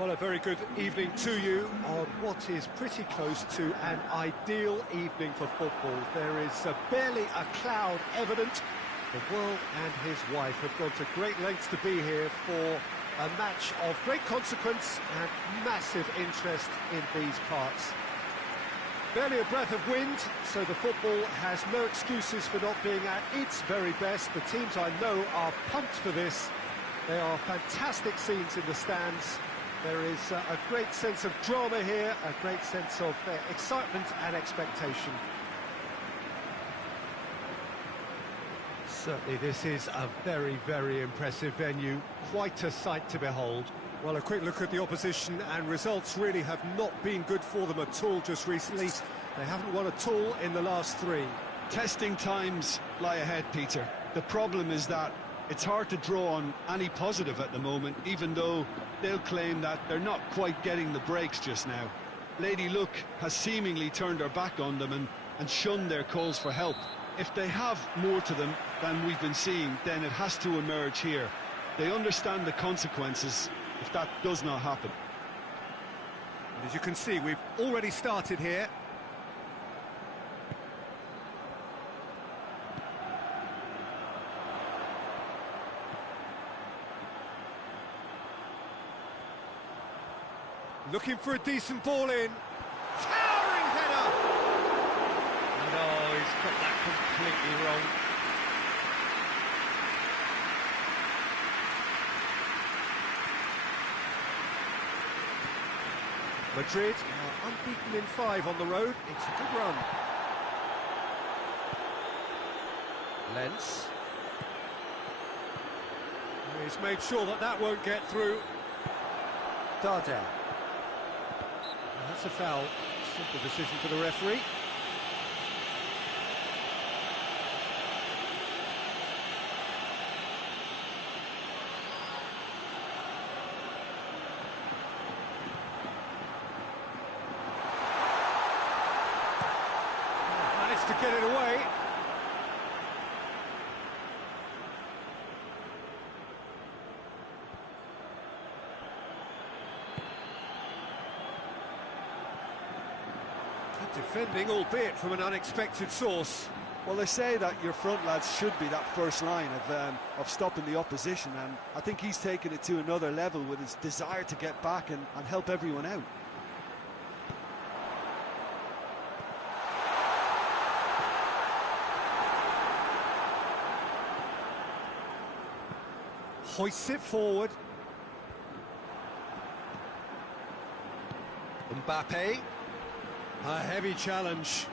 Well, a very good evening to you on what is pretty close to an ideal evening for football. There is barely a cloud evident. The world and his wife have gone to great lengths to be here for a match of great consequence and massive interest in these parts. Barely a breath of wind, so the football has no excuses for not being at its very best. The teams I know are pumped for this. There are fantastic scenes in the stands. There is a great sense of drama here, a great sense of excitement and expectation. Certainly this is a very, very impressive venue, quite a sight to behold. Well, a quick look at the opposition, and results really have not been good for them at all just recently. They haven't won at all in the last three. Testing times lie ahead, Peter. The problem is that it's hard to draw on any positive at the moment, even though they'll claim that they're not quite getting the breaks just now. Lady Luck has seemingly turned her back on them and shunned their calls for help. If they have more to them than we've been seeing, then it has to emerge here. They understand the consequences if that does not happen. And as you can see, we've already started here. Looking for a decent ball in. Towering header! No, he's got that completely wrong. Madrid are unbeaten in 5 on the road. It's a good run. Lens. He's made sure that that won't get through. Darder. That's a foul. Simple decision for the referee. Managed to get it away. Defending, albeit from an unexpected source. Well, they say that your front lads should be that first line of stopping the opposition, and I think he's taken it to another level with his desire to get back and help everyone out. Hoists it forward. Mbappe. A heavy challenge.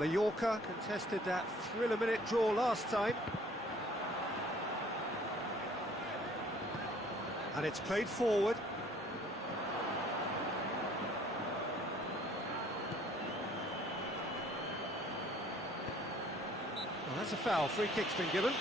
Mallorca contested that thrill-a-minute draw last time. And it's played forward. Well, that's a foul. Free kick's been given.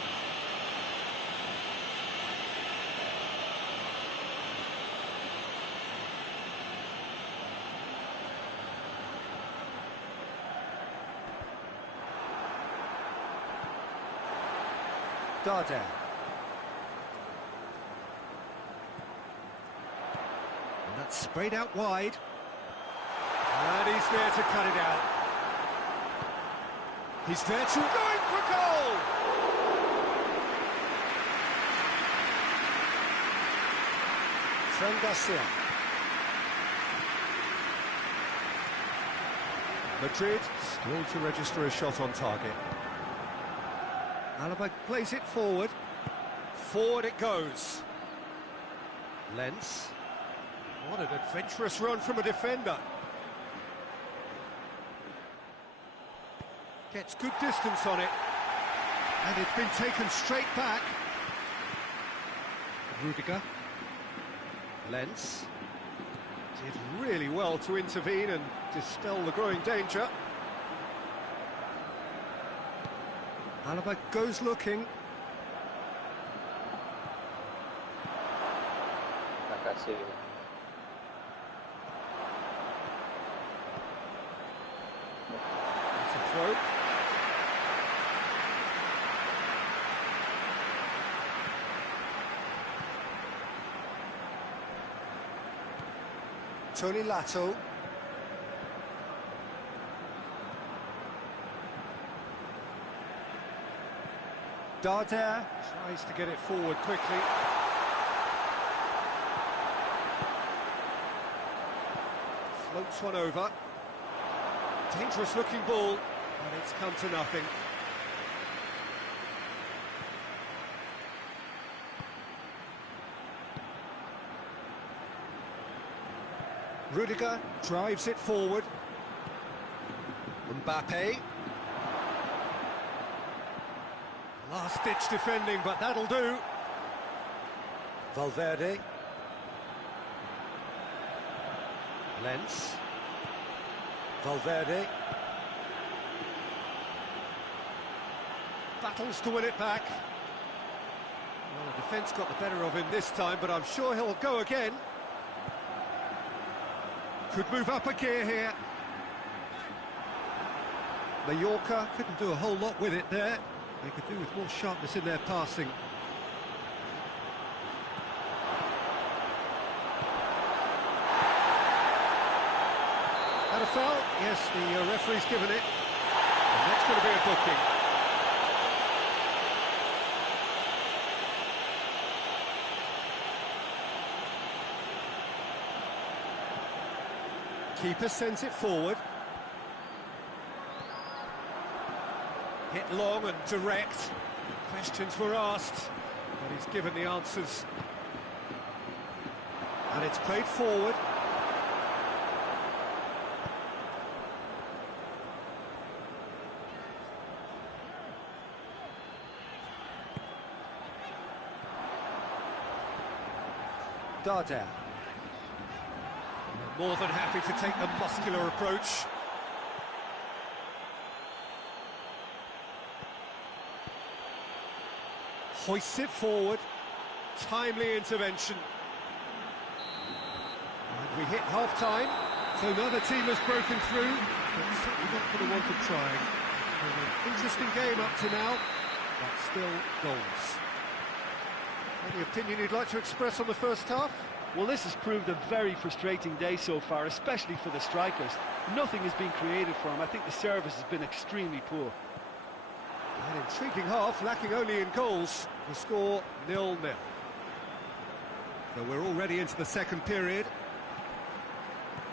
Darder. And that's sprayed out wide. And he's there to cut it out. He's there to going for goal! Fran Garcia. Madrid still to register a shot on target. Alaba plays it forward. Forward it goes. Lens. What an adventurous run from a defender. Gets good distance on it. And it's been taken straight back. Rudiger. Lens. Did really well to intervene and dispel the growing danger. Alaba goes looking. It's a throw. Tony Lato. Darder tries to get it forward quickly. Floats one over. Dangerous looking ball, and it's come to nothing. Rudiger drives it forward. Mbappe. Last-ditch defending, but that'll do. Valverde. Lens. Valverde. Battles to win it back. Well, the defence got the better of him this time, but I'm sure he'll go again. Could move up a gear here. Mallorca couldn't do a whole lot with it there. They could do with more sharpness in their passing. That a foul? Yes, the referee's given it. And that's going to be a booking. Keeper sends it forward. Hit long and direct. Questions were asked, but he's given the answers. And it's played forward. Darder. More than happy to take the muscular approach. Hoists it forward. Timely intervention. And we hit half-time. So another team has broken through, but certainly not going to want to try. It's been an interesting game up to now, but still goals. Any opinion you'd like to express on the first half? Well, this has proved a very frustrating day so far, especially for the strikers. Nothing has been created for them. I think the service has been extremely poor. An intriguing half, lacking only in goals. The score 0-0. So we're already into the second period.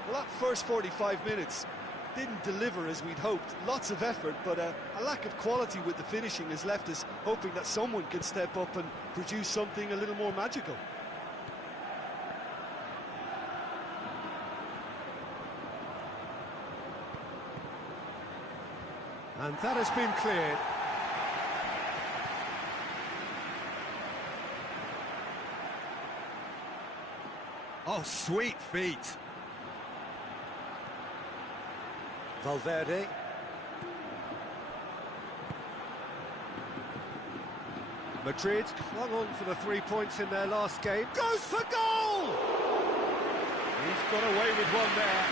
Well, that first 45 minutes didn't deliver as we'd hoped. Lots of effort, but a lack of quality with the finishing has left us hoping that someone can step up and produce something a little more magical. And that has been cleared. Oh, sweet feet. Valverde. Madrid clung on for the 3 points in their last game. Goes for goal! He's got away with one there.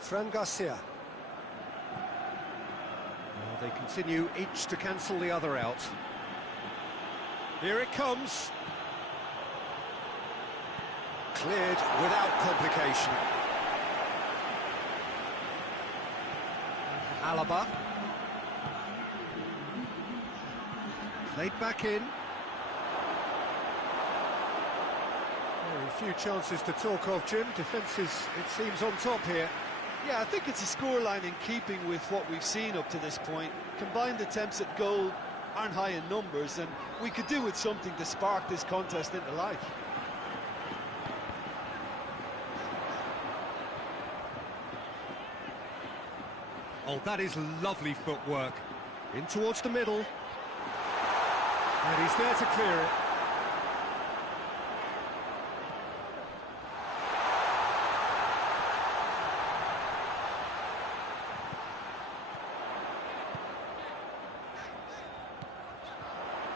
Fran Garcia. Well, they continue each to cancel the other out. Here it comes. Cleared without complication. Alaba. Played back in. Very few chances to talk of, Jim. Defence is, it seems, on top here. Yeah, I think it's a scoreline in keeping with what we've seen up to this point. Combined attempts at goal aren't high in numbers, and we could do with something to spark this contest into life. Oh, that is lovely footwork. In towards the middle. And he's there to clear it.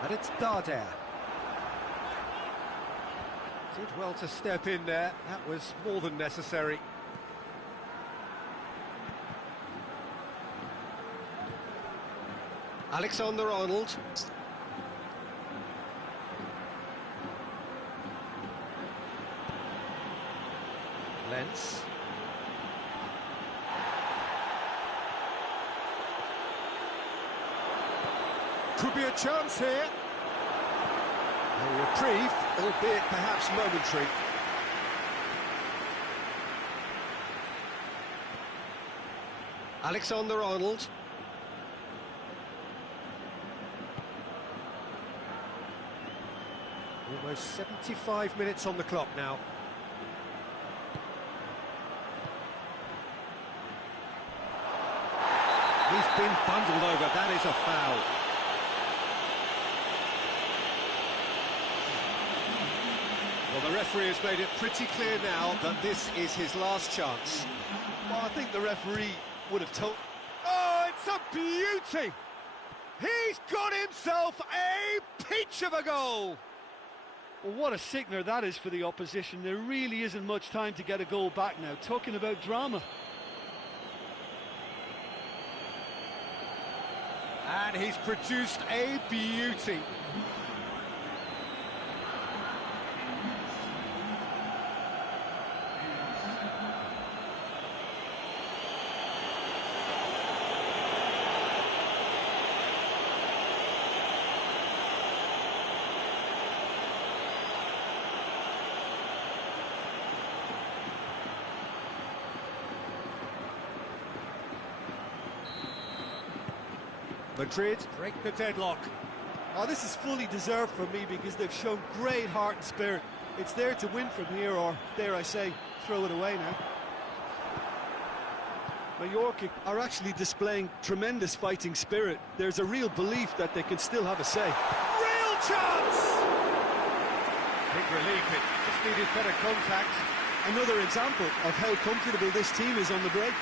And it's Darder. Did well to step in there. That was more than necessary. Alexander-Arnold. Lens. Could be a chance here. A reprieve, albeit perhaps momentary. Alexander-Arnold. Almost 75 minutes on the clock now. He's been bundled over, that is a foul. Well, the referee has made it pretty clear now that this is his last chance. Well, I think the referee would have told... Oh, it's a beauty! He's got himself a peach of a goal! Well, what a sickener that is for the opposition. There really isn't much time to get a goal back now. Talking about drama. And he's produced a beauty. Madrid break the deadlock. Oh, this is fully deserved for me because they've shown great heart and spirit. It's there to win from here, or, dare I say, throw it away now. Mallorca are actually displaying tremendous fighting spirit. There's a real belief that they can still have a say. Real chance! Big relief, it just needed better contact. Another example of how comfortable this team is on the break.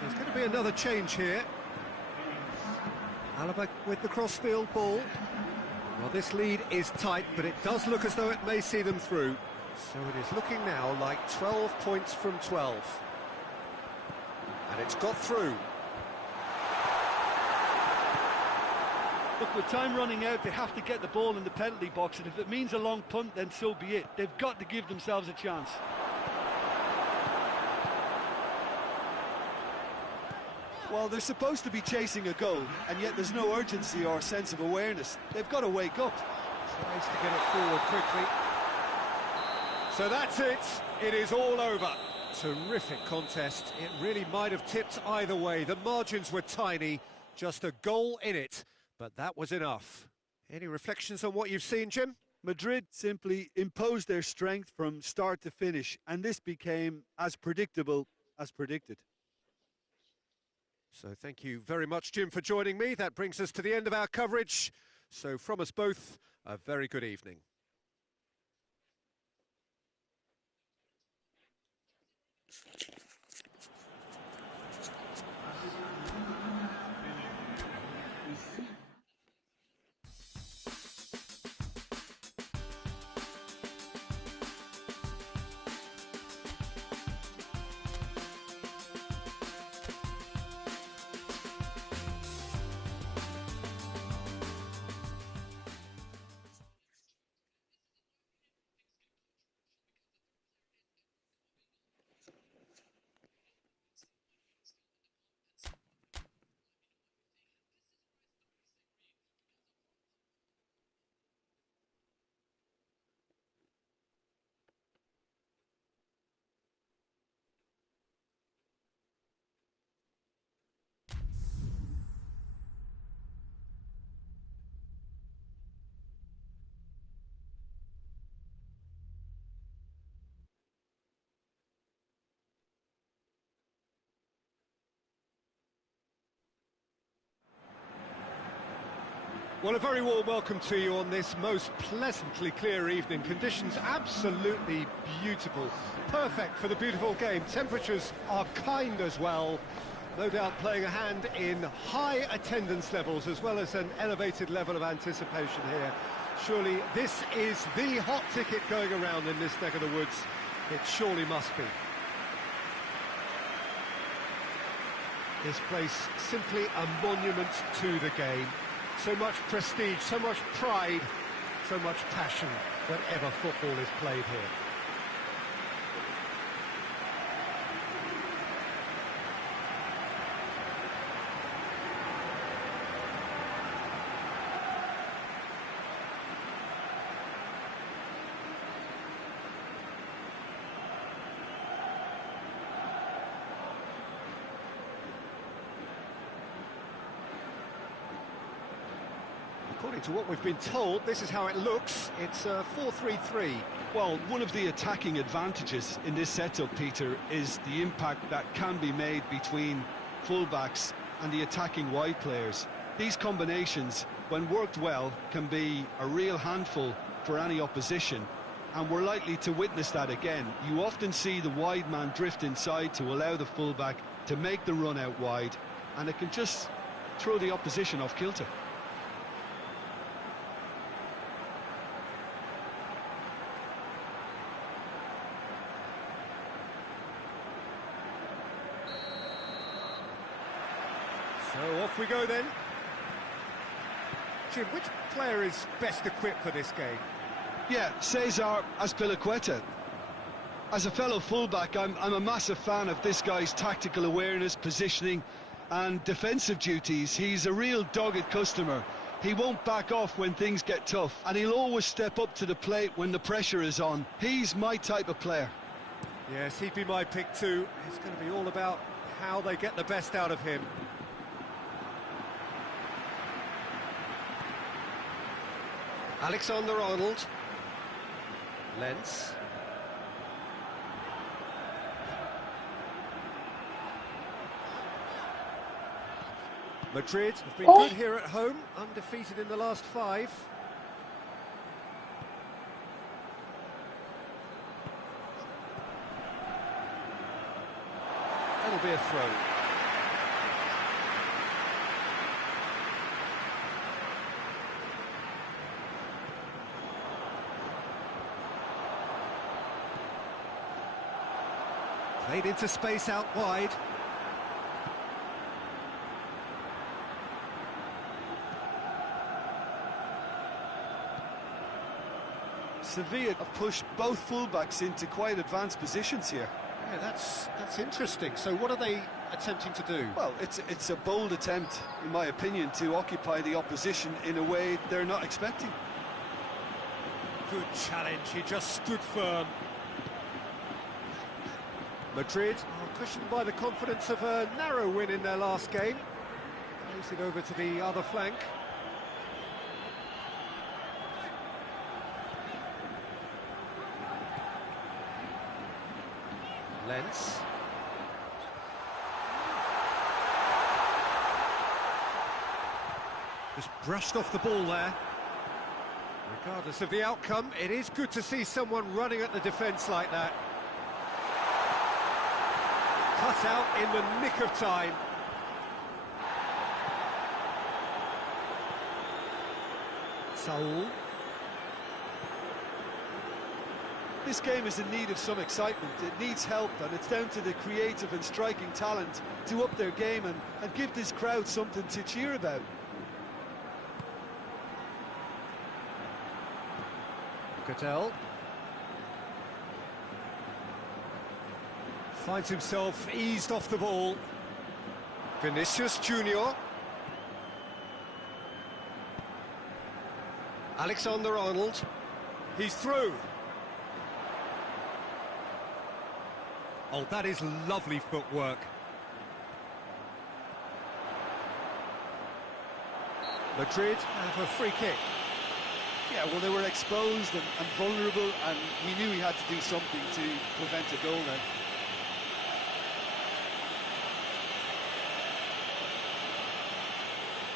There's going to be another change here. Alaba with the crossfield ball. Well, this lead is tight, but it does look as though it may see them through. So it is looking now like 12 points from 12. And it's got through. Look, with time running out, they have to get the ball in the penalty box, and if it means a long punt, then so be it. They've got to give themselves a chance. Well, they're supposed to be chasing a goal, and yet there's no urgency or sense of awareness. They've got to wake up. Tries to get it forward quickly. So that's it. It is all over. Terrific contest. It really might have tipped either way. The margins were tiny, just a goal in it, but that was enough. Any reflections on what you've seen, Jim? Madrid simply imposed their strength from start to finish, and this became as predictable as predicted. So thank you very much, Jim, for joining me. That brings us to the end of our coverage. So from us both, a very good evening. Well, a very warm welcome to you on this most pleasantly clear evening. Conditions absolutely beautiful. Perfect for the beautiful game. Temperatures are kind as well. No doubt playing a hand in high attendance levels as well as an elevated level of anticipation here. Surely this is the hot ticket going around in this neck of the woods. It surely must be. This place simply a monument to the game. So much prestige, so much pride, so much passion whenever football is played here. According to what we've been told, this is how it looks. It's a 4-3-3. Well, one of the attacking advantages in this setup, Peter, is the impact that can be made between fullbacks and the attacking wide players. These combinations, when worked well, can be a real handful for any opposition, and we're likely to witness that again. You often see the wide man drift inside to allow the fullback to make the run out wide, and it can just throw the opposition off kilter. So off we go then. Jim, which player is best equipped for this game? Yeah, Cesar Azpilicueta. As a fellow fullback, I'm a massive fan of this guy's tactical awareness, positioning and defensive duties. He's a real dogged customer. He won't back off when things get tough, and he'll always step up to the plate when the pressure is on. He's my type of player. Yes, he'd be my pick too. It's going to be all about how they get the best out of him. Alexander-Arnold. Lens. Madrid have been good here at home, undefeated in the last 5. That'll be a throw. Played into space out wide. Sevilla have pushed both fullbacks into quite advanced positions here. Yeah, that's interesting. So what are they attempting to do? Well, it's a bold attempt, in my opinion, to occupy the opposition in a way they're not expecting. Good challenge, he just stood firm. Madrid are cushioned by the confidence of a narrow win in their last game. Place it over to the other flank. Lens. Just brushed off the ball there. Regardless of the outcome, it is good to see someone running at the defence like that. Cut out in the nick of time. Saul. This game is in need of some excitement. It needs help, and it's down to the creative and striking talent to up their game and give this crowd something to cheer about. Cattell. Finds himself eased off the ball. Vinicius Junior. Alexander-Arnold. He's through. Oh, that is lovely footwork. Madrid have a free kick. Yeah, well, they were exposed and vulnerable, and he knew he had to do something to prevent a goal then.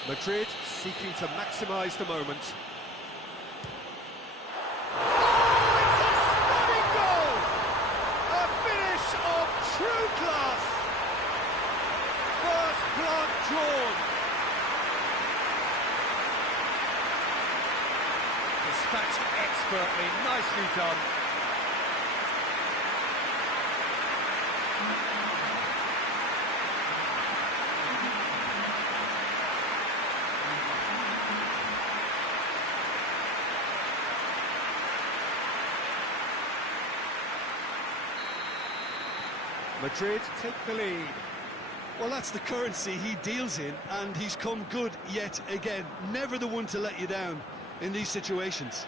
Madrid seeking to maximise the moment. True class! First blood drawn. Dispatched expertly, nicely done. Madrid take the lead. Well, that's the currency he deals in, and he's come good yet again. Never the one to let you down in these situations.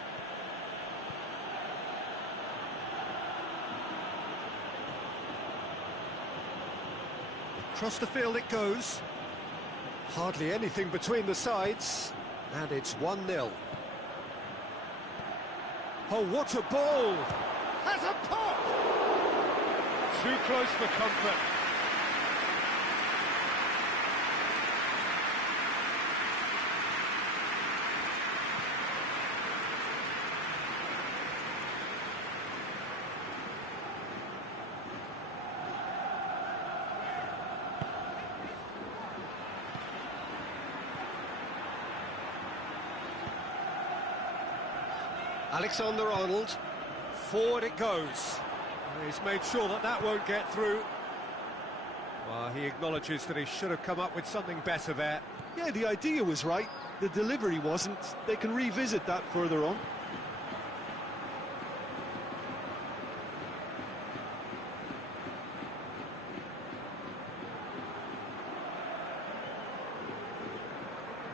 Across the field it goes. Hardly anything between the sides, and it's 1-0. Oh, what a ball! Has a pop! Too close for comfort. Alexander-Arnold, forward it goes. He's made sure that that won't get through. Well, he acknowledges that he should have come up with something better there. Yeah, the idea was right, the delivery wasn't. They can revisit that further on.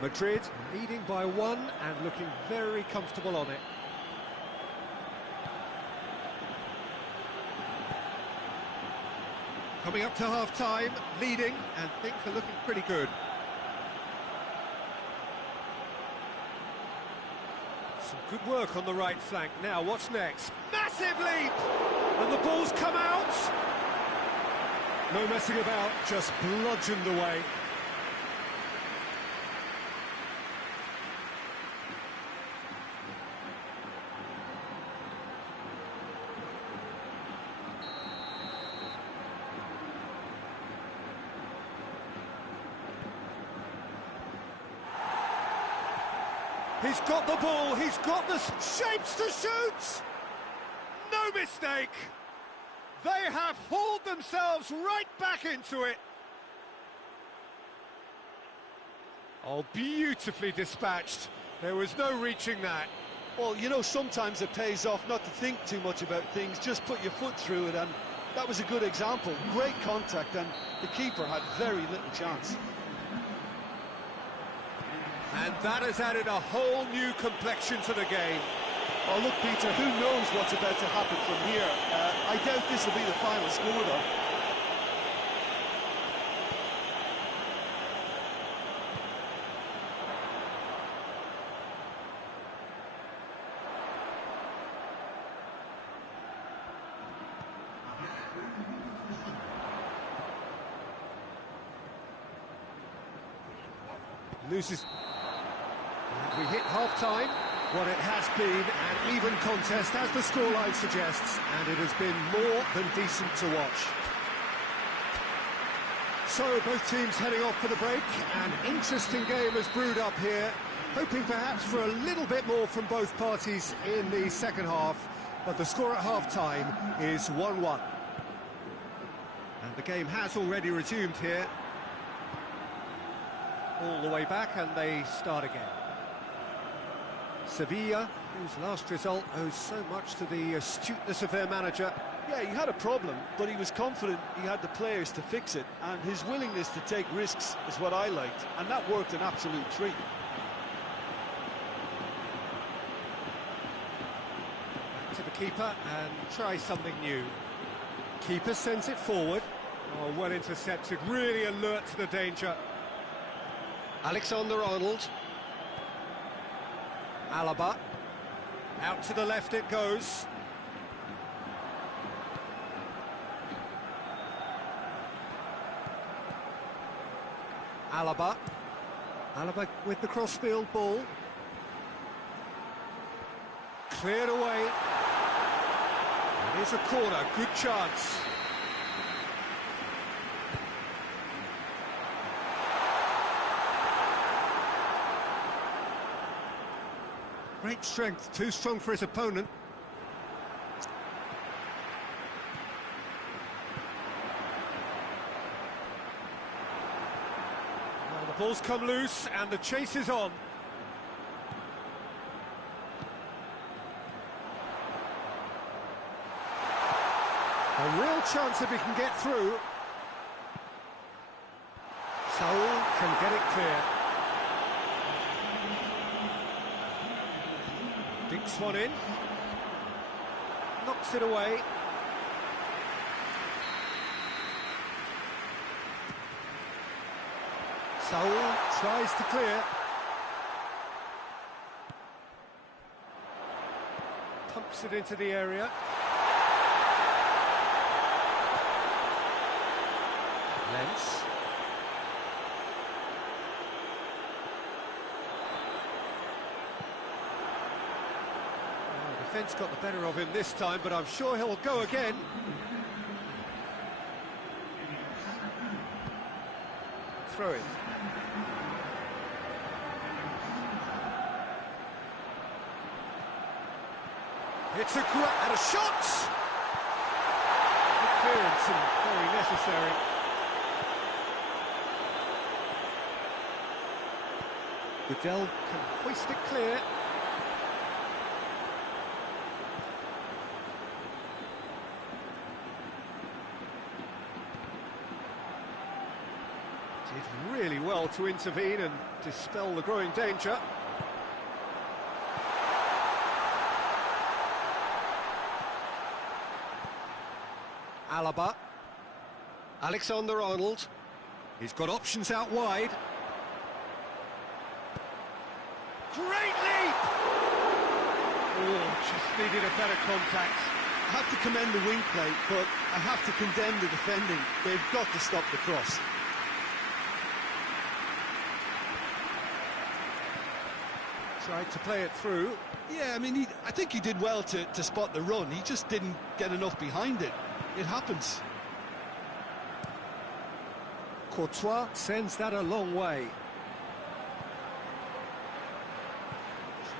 Madrid leading by 1 and looking very comfortable on it. Coming up to half-time, leading, and things are looking pretty good. Some good work on the right flank. Now, what's next? Massive leap! And the ball's come out! No messing about, just bludgeoned away. He's got the ball, he's got the shapes to shoot! No mistake! They have hauled themselves right back into it. Oh, beautifully dispatched. There was no reaching that. Well, you know, sometimes it pays off not to think too much about things, just put your foot through it, and that was a good example. Great contact, and the keeper had very little chance. And that has added a whole new complexion to the game. Oh, look, Peter, who knows what's about to happen from here? I doubt this will be the final score, though. Loses. We hit half-time. What it has been an even contest, as the scoreline suggests, and it has been more than decent to watch. So, both teams heading off for the break. An interesting game has brewed up here, hoping perhaps for a little bit more from both parties in the second half, but the score at half-time is 1-1. And the game has already resumed here. All the way back, and they start again. Sevilla, whose last result owes so much to the astuteness of their manager. Yeah, he had a problem, but he was confident he had the players to fix it, and his willingness to take risks is what I liked, and that worked an absolute treat. Back to the keeper and try something new. Keeper sends it forward. Oh, well intercepted, really alert to the danger. Alexander-Arnold. Alaba. Out to the left it goes. Alaba. Alaba with the crossfield ball. Cleared away. It is a corner, good chance. Great strength, too strong for his opponent. Well, the ball's come loose and the chase is on. A real chance if he can get through. Saul can get it clear. Dinks one in. Knocks it away. Saul tries to clear. Pumps it into the area. Lens. Defence got the better of him this time, but I'm sure he'll go again. Throw it. It's a and a shot! Good clearance and very necessary. Goodell can hoist it clear. Did really well to intervene and dispel the growing danger. Alaba. Alexander-Arnold. He's got options out wide. Great leap! Oh, just needed a better contact. I have to commend the wing play, but I have to condemn the defending. They've got to stop the cross. Tried to play it through. Yeah, I mean, I think he did well to spot the run. He just didn't get enough behind it. It happens. Courtois sends that a long way.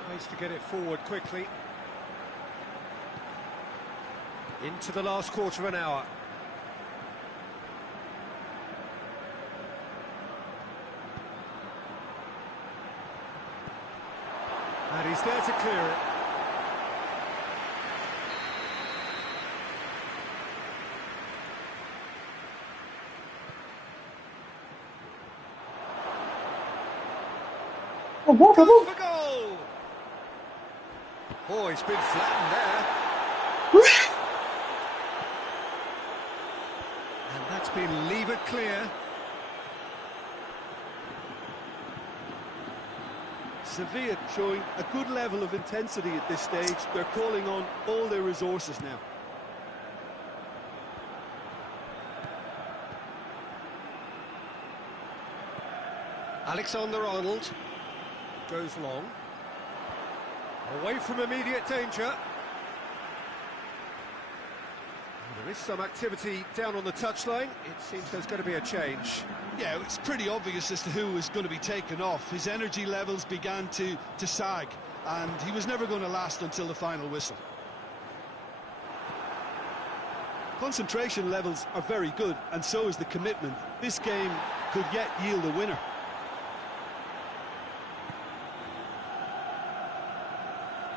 Tries to get it forward quickly. Into the last quarter of an hour. And he's there to clear it. Goes for goal! Oh, he's been flattened there. And that's been levered clear. Sevilla showing a good level of intensity at this stage. They're calling on all their resources now. Alexander-Arnold goes long. Away from immediate danger. There is some activity down on the touchline. It seems there's going to be a change. Yeah, it's pretty obvious as to who was going to be taken off. His energy levels began to sag, and he was never going to last until the final whistle. Concentration levels are very good, and so is the commitment. This game could yet yield a winner.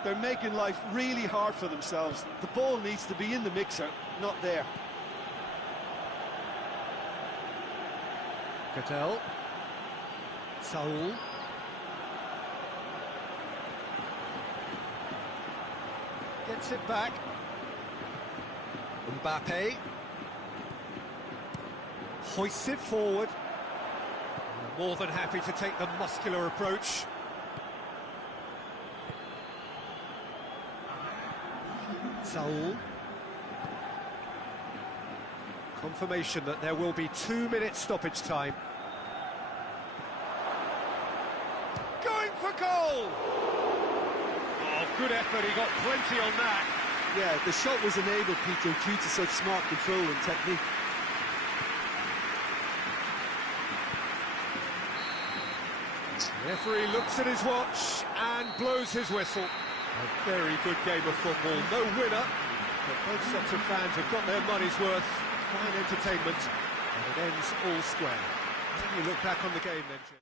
They're making life really hard for themselves. The ball needs to be in the mixer, not there. Cattell. Saul. Gets it back. Mbappe. Hoists it forward. More than happy to take the muscular approach. Saul. Confirmation that there will be 2 minutes stoppage time. Going for goal! Oh, good effort, he got plenty on that. Yeah, the shot was enabled, Peter, due to such smart control and technique. The referee looks at his watch and blows his whistle. A very good game of football, no winner, but both sets of fans have got their money's worth. Fine entertainment, and it ends all square. When you look back on the game then, Jim.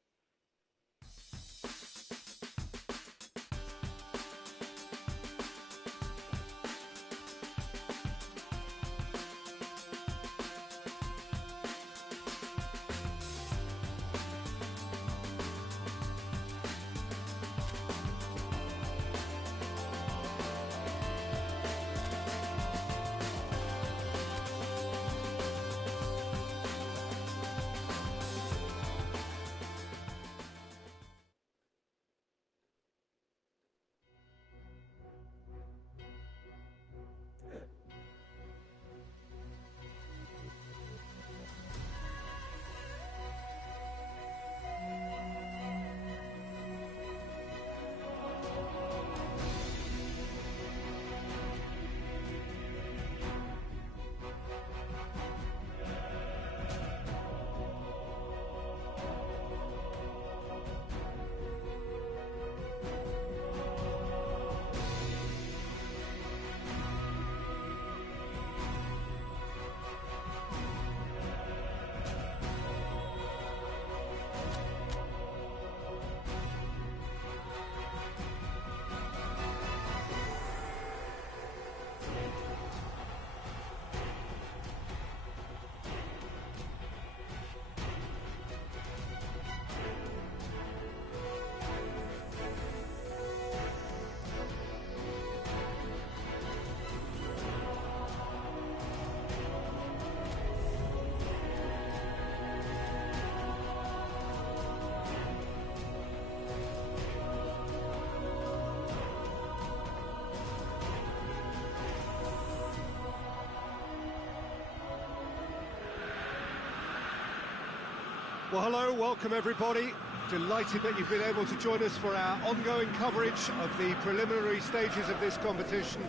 Well, hello, welcome everybody. Delighted that you've been able to join us for our ongoing coverage of the preliminary stages of this competition.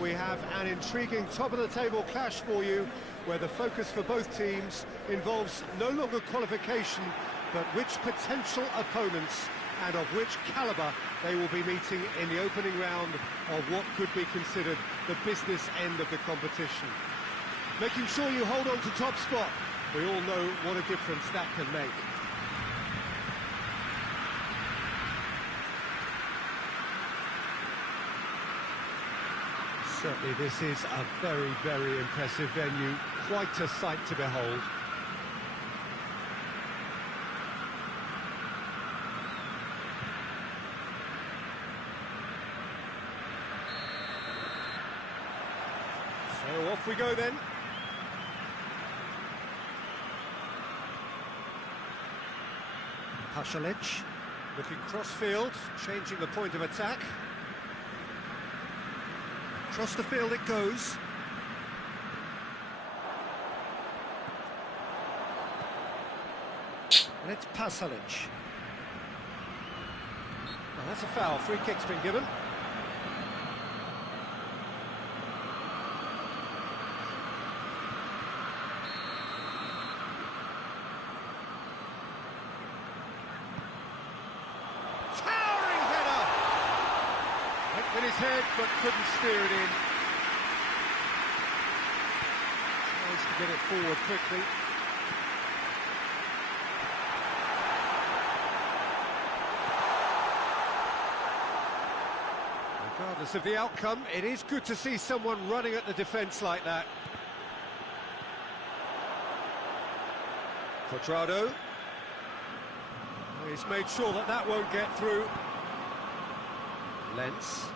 We have an intriguing top-of-the-table clash for you, where the focus for both teams involves no longer qualification, but which potential opponents and of which calibre they will be meeting in the opening round of what could be considered the business end of the competition. Making sure you hold on to top spot. We all know what a difference that can make. Certainly this is a very, very impressive venue. Quite a sight to behold. So off we go then. Pasalic, looking cross-field, changing the point of attack. Across the field it goes. And it's Pasalic. Well, that's a foul. Free kick's been given. In his head, but couldn't steer it in. Tries to get it forward quickly. Regardless of the outcome, it is good to see someone running at the defence like that. Cuadrado. He's made sure that that won't get through. Lens.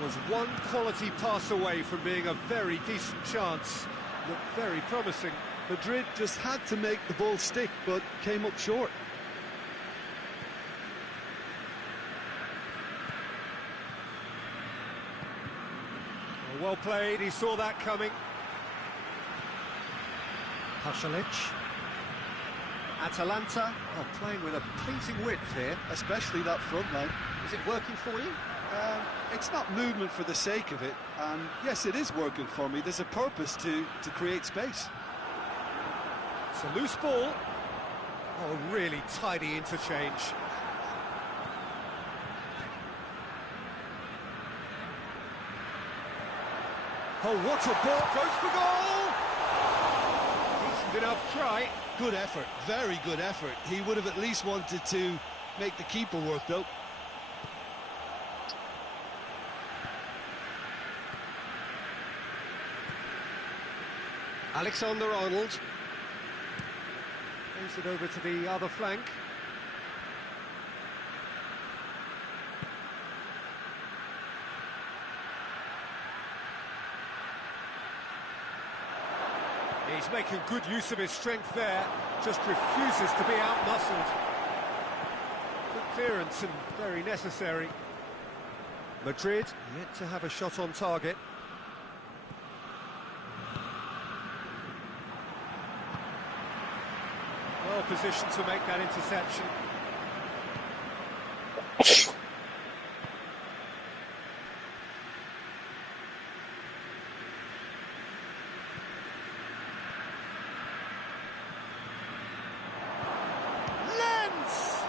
Was one quality pass away from being a very decent chance. Looked very promising. Madrid just had to make the ball stick, but came up short. Well played, he saw that coming. Pasalic. Atalanta are playing with a pleasing width here. Especially that front line. Is it working for you? It's not movement for the sake of it, and yes, it is working for me. There's a purpose to create space. It's a loose ball. Oh, really tidy interchange. Oh, what a ball! Goes for goal! Decent enough try. Good effort, very good effort. He would have at least wanted to make the keeper work, though. Alexander-Arnold plays it over to the other flank. He's making good use of his strength there, just refuses to be out-muscled. Good clearance and very necessary. Madrid yet to have a shot on target. Well positioned to make that interception. Lens!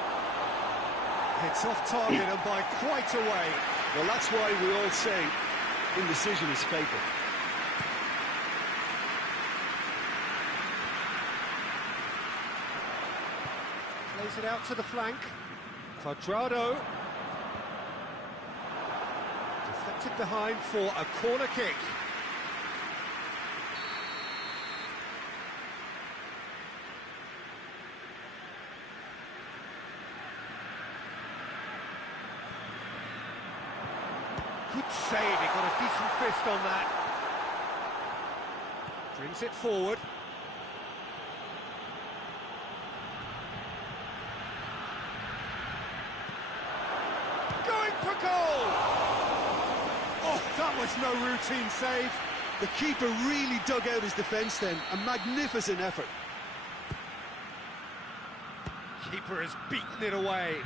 It's off target and by quite a way. Well, that's why we all say indecision is fatal. Plays it out to the flank. Cuadrado. Deflected behind for a corner kick. Good save, he got a decent fist on that. Brings it forward. Going for goal! Oh, that was no routine save. The keeper really dug out his defence then. A magnificent effort. Keeper has beaten it away.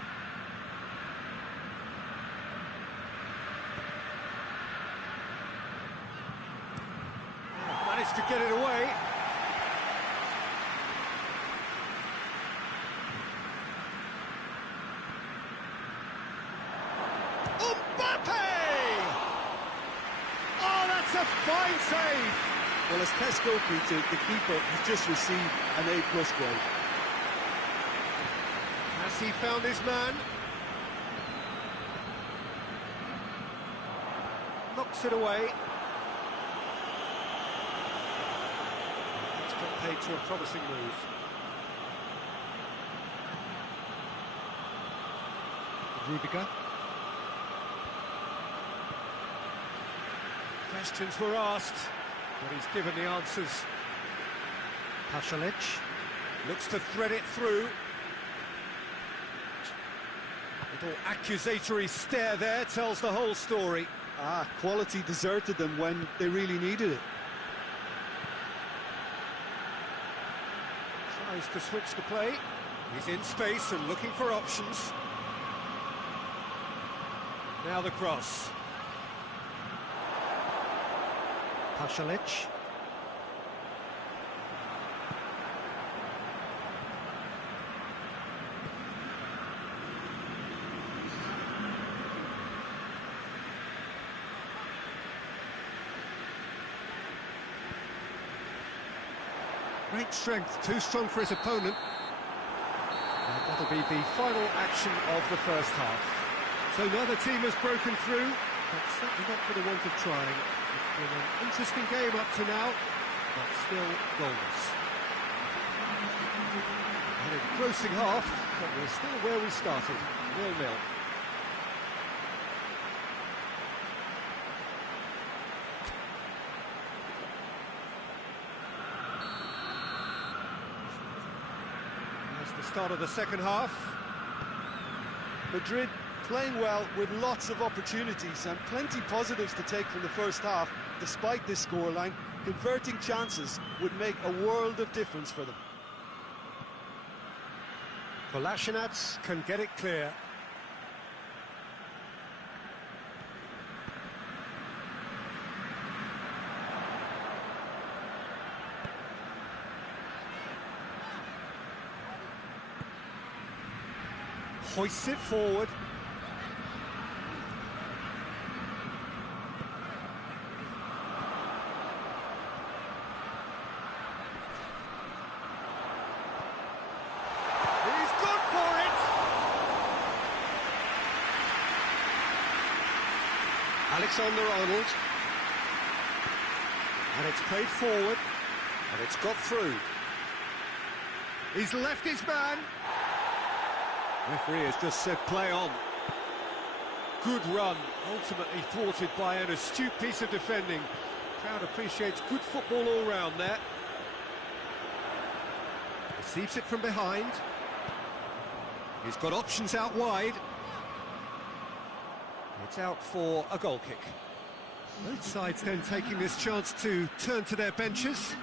Managed to get it away. Mbappe! Oh, that's a fine save! Well, as tests go, Peter, the keeper has just received an A+ grade. Has he found his man? Knocks it away. It's got paid to a promising move. Rudiger. Questions were asked, but he's given the answers. Pasalic looks to thread it through. Little accusatory stare there tells the whole story. Quality deserted them when they really needed it. Tries to switch the play. He's in space and looking for options. Now the cross. Pasalic. Great strength, too strong for his opponent. And that'll be the final action of the first half. So neither team has broken through, but certainly not for the want of trying. It's been an interesting game up to now, but still goalless. An engrossing half, but we're still where we started, 0-0. Start of the second half. Madrid playing well with lots of opportunities and plenty positives to take from the first half. Despite this scoreline, converting chances would make a world of difference for them. Kolasinac can get it clear. Hoists it forward. He's gone for it! Alexander-Arnold. And it's played forward. And it's got through. He's left his man. Referee has just said play on. Good run, ultimately thwarted by an astute piece of defending. Crowd appreciates good football all round there. Receives it from behind. He's got options out wide. It's out for a goal kick. Both sides then taking this chance to turn to their benches.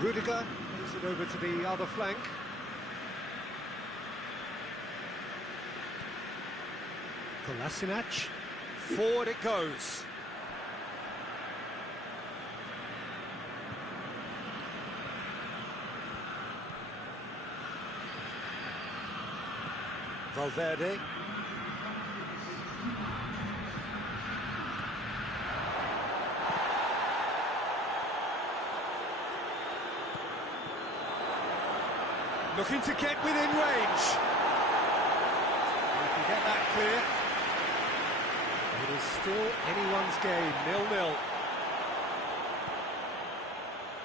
Rudiger plays it over to the other flank. Kolasinac. Forward it goes. Valverde. Looking to get within range. We can get that clear. It is still anyone's game, 0-0.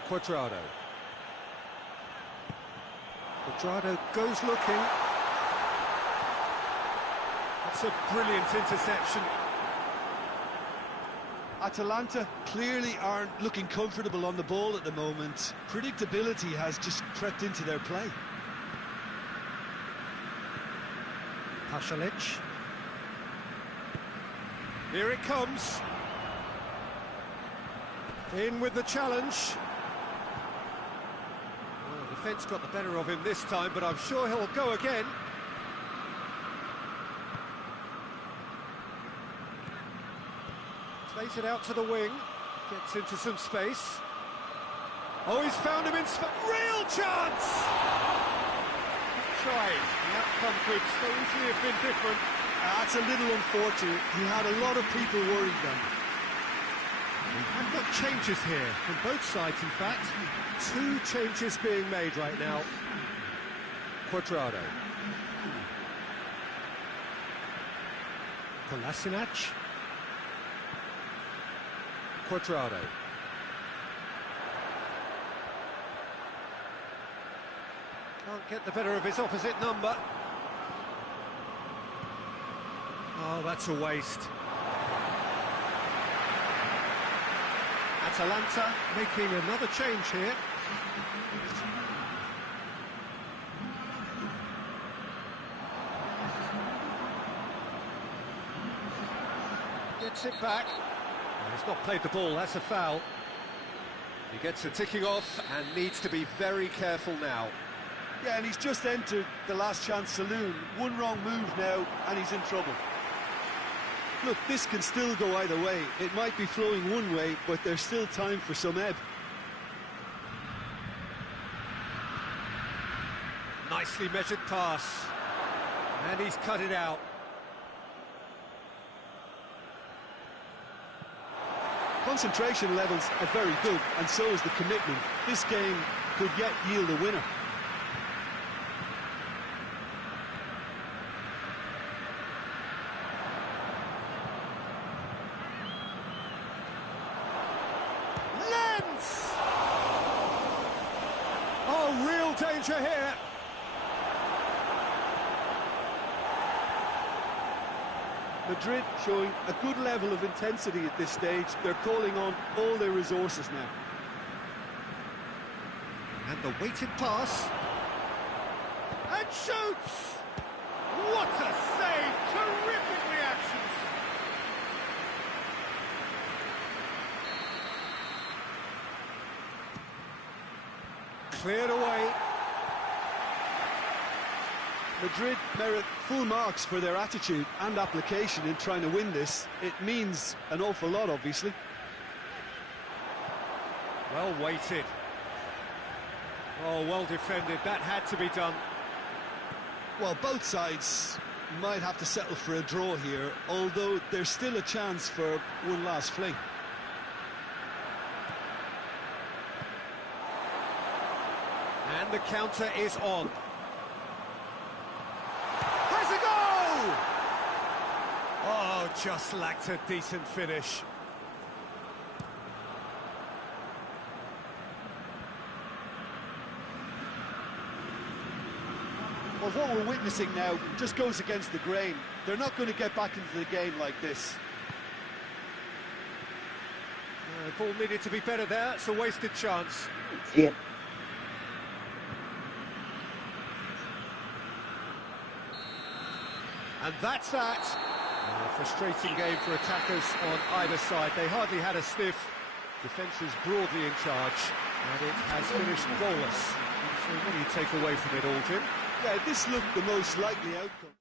Cuadrado. Cuadrado goes looking. That's a brilliant interception. Atalanta clearly aren't looking comfortable on the ball at the moment. Predictability has just crept into their play. Pasalic. Here it comes. In with the challenge. Well, the defence got the better of him this time, but I'm sure he'll go again. Plays it out to the wing. Gets into some space. Oh, he's found him in real chance! Trying. The outcome could so easily have been different. That's a little unfortunate. He had a lot of people worried then. I've got changes here, from both sides in fact. 2 changes being made right now. Cuadrado. Kolasinac. Cuadrado. Can't get the better of his opposite number. Oh, that's a waste. Atalanta making another change here. Gets it back. He's not played the ball, that's a foul. He gets a ticking off and needs to be very careful now. Yeah, and he's just entered the last chance saloon. One wrong move now, and he's in trouble. Look, this can still go either way. It might be flowing one way, but there's still time for some ebb. Nicely measured pass. And he's cut it out. Concentration levels are very good, and so is the commitment. This game could yet yield a winner. Oh, real danger here. Madrid showing a good level of intensity at this stage. They're calling on all their resources now. And the weighted pass. And shoots! What a save! Terrific reactions! Cleared away. Madrid merit full marks for their attitude and application in trying to win this. It means an awful lot, obviously. Well weighted. Oh, well defended. That had to be done. Well, both sides might have to settle for a draw here, although there's still a chance for one last fling. And the counter is on. Has a goal! Oh, just lacked a decent finish. Well, what we're witnessing now just goes against the grain. They're not going to get back into the game like this. The ball needed to be better there. It's a wasted chance. Yeah. And that's that. A frustrating game for attackers on either side. They hardly had a sniff. Defence is broadly in charge, and it has finished goalless. So what do you take away from it all, Jim? Yeah, this looked the most likely outcome.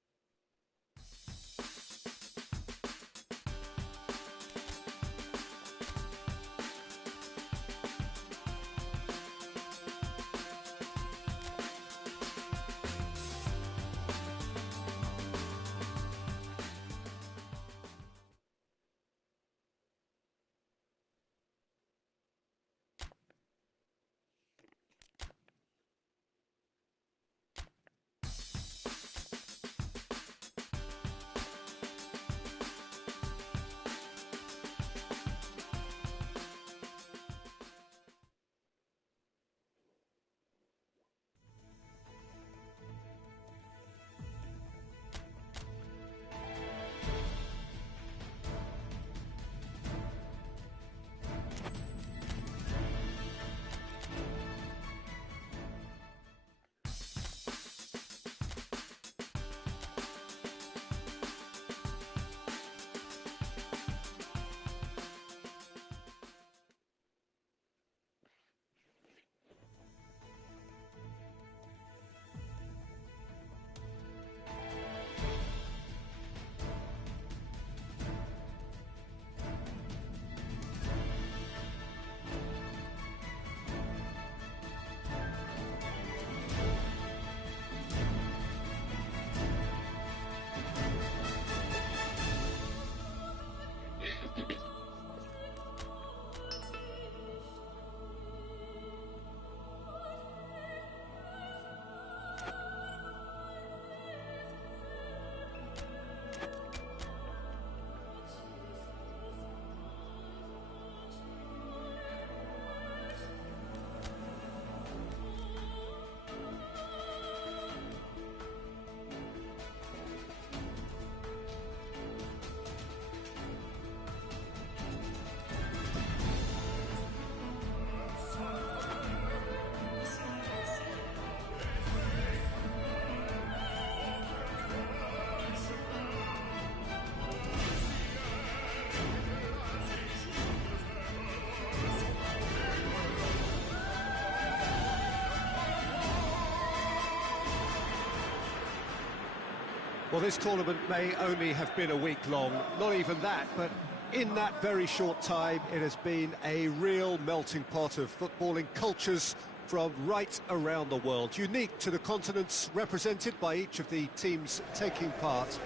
Well, this tournament may only have been a week long, not even that, but in that very short time, it has been a real melting pot of footballing cultures from right around the world, unique to the continents represented by each of the teams taking part.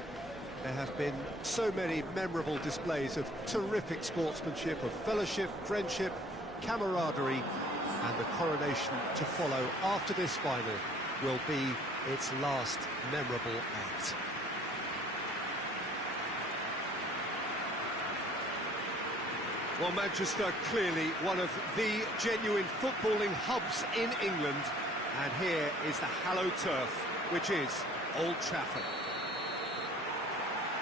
There have been so many memorable displays of terrific sportsmanship, of fellowship, friendship, camaraderie, and the coronation to follow after this final will be its last memorable act. Well, Manchester, clearly one of the genuine footballing hubs in England. And here is the hallowed turf, which is Old Trafford.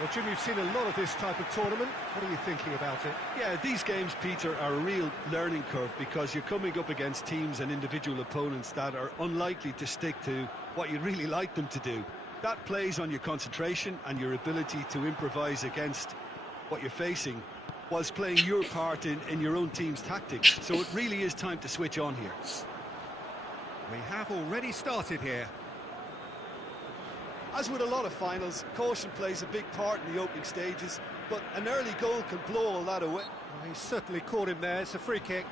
Well, Jim, you've seen a lot of this type of tournament. What are you thinking about it? Yeah, these games, Peter, are a real learning curve because you're coming up against teams and individual opponents that are unlikely to stick to what you'd really like them to do. That plays on your concentration and your ability to improvise against what you're facing, whilst playing your part in your own team's tactics. So it really is time to switch on here. We have already started here. As with a lot of finals, caution plays a big part in the opening stages, but an early goal can blow all that away. Well, he certainly caught him there. It's a free kick.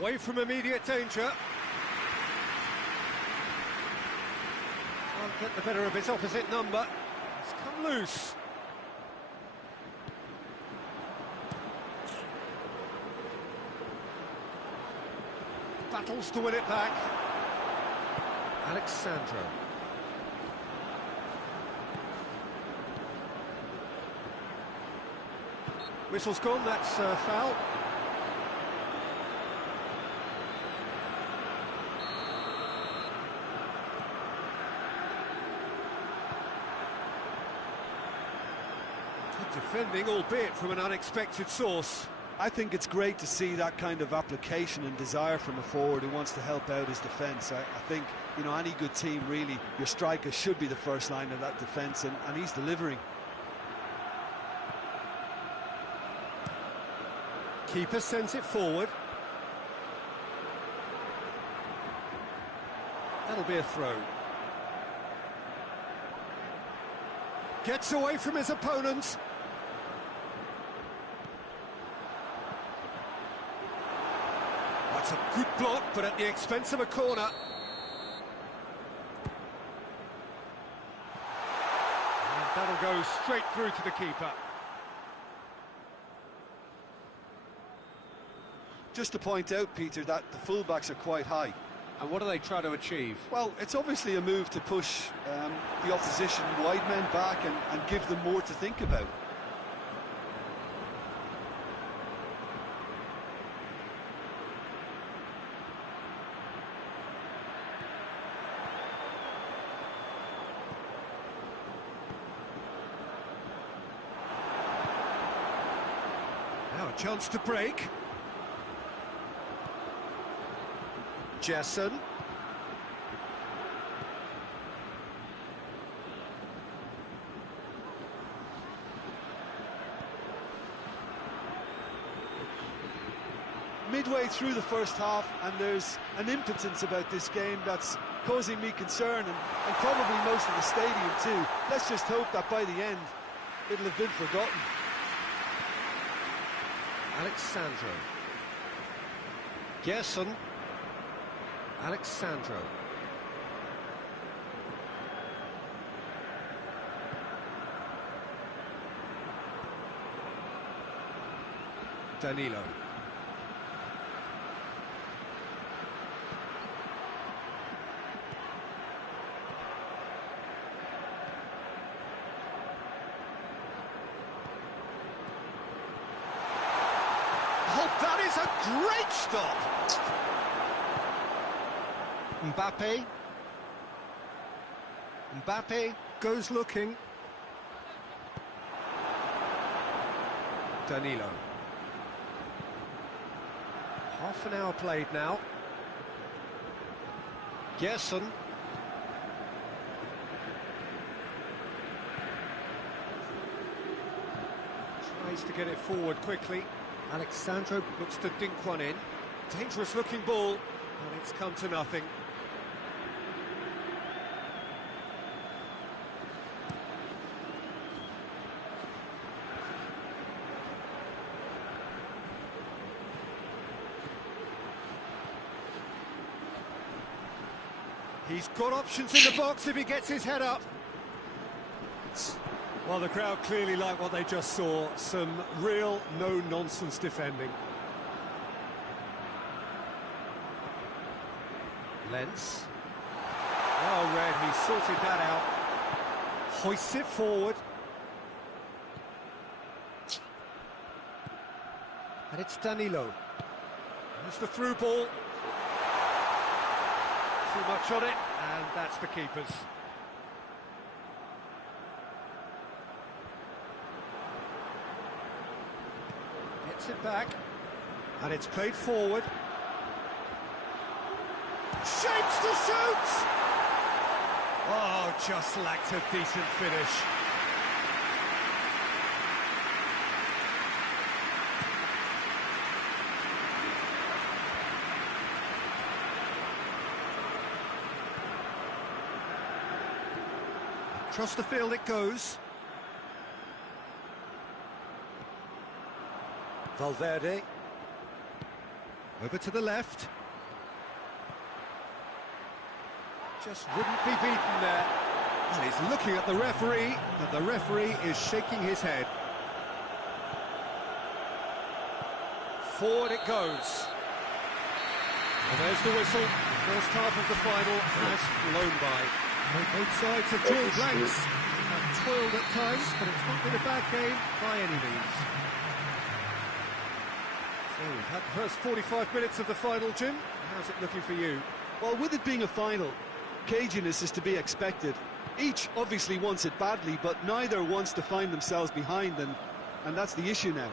Away from immediate danger. Can't get the better of his opposite number. It's come loose. Battles to win it back. Alexandro. Whistle's gone, that's foul. Defending, albeit from an unexpected source. I think it's great to see that kind of application and desire from a forward who wants to help out his defence. I think, you know, any good team, really, your striker should be the first line of that defence, and he's delivering. Keeper sends it forward. That'll be a throw. Gets away from his opponent. That's a good block, but at the expense of a corner. And that'll go straight through to the keeper. Just to point out, Peter, that the fullbacks are quite high. And what do they try to achieve? Well, it's obviously a move to push the opposition wide men back and give them more to think about. Now a chance to break. Jesson. Midway through the first half, and there's an impotence about this game that's causing me concern, and probably most of the stadium too. Let's just hope that by the end it'll have been forgotten. Alexandro. Gerson. Alexandro. Danilo. Oh, that is a great stop! Mbappe. Mbappe goes looking. Danilo. Half an hour played now. Gerson. Tries to get it forward quickly. Alexandro looks to dink one in. Dangerous looking ball, and it's come to nothing. He's got options in the box if he gets his head up. Well, the crowd clearly like what they just saw. Some real no-nonsense defending. Lens. Well read, he sorted that out. Hoists it forward. And it's Danilo. There's the through ball. Too much on it, and that's the keeper's. Gets it back, and it's played forward. Shapes to shoot! Oh, just lacked a decent finish. Across the field it goes. Valverde. Over to the left. Just wouldn't be beaten there. And he's looking at the referee, but the referee is shaking his head. Forward it goes. And there's the whistle. The first half of the final has flown by. Both sides have drawn blanks, have toiled at times, but it's not been a bad game by any means. So we've had the first 45 minutes of the final, Jim. How's it looking for you? Well, with it being a final, caginess is to be expected. Each obviously wants it badly, but neither wants to find themselves behind, and that's the issue now.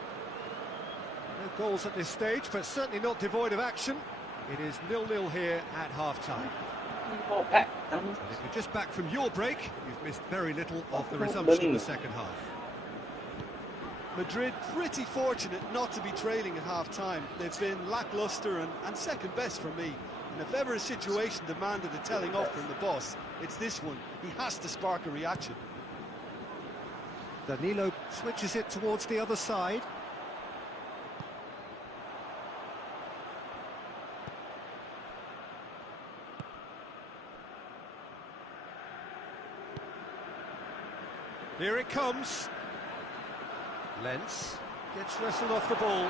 No goals at this stage, but certainly not devoid of action. It is 0-0 here at half-time. And if you're just back from your break, you've missed very little of the resumption of the second half. Madrid pretty fortunate not to be trailing at half-time. They've been lacklustre and second best for me. And if ever a situation demanded a telling off from the boss, it's this one. He has to spark a reaction. Danilo switches it towards the other side. Here it comes. Lens gets wrestled off the ball.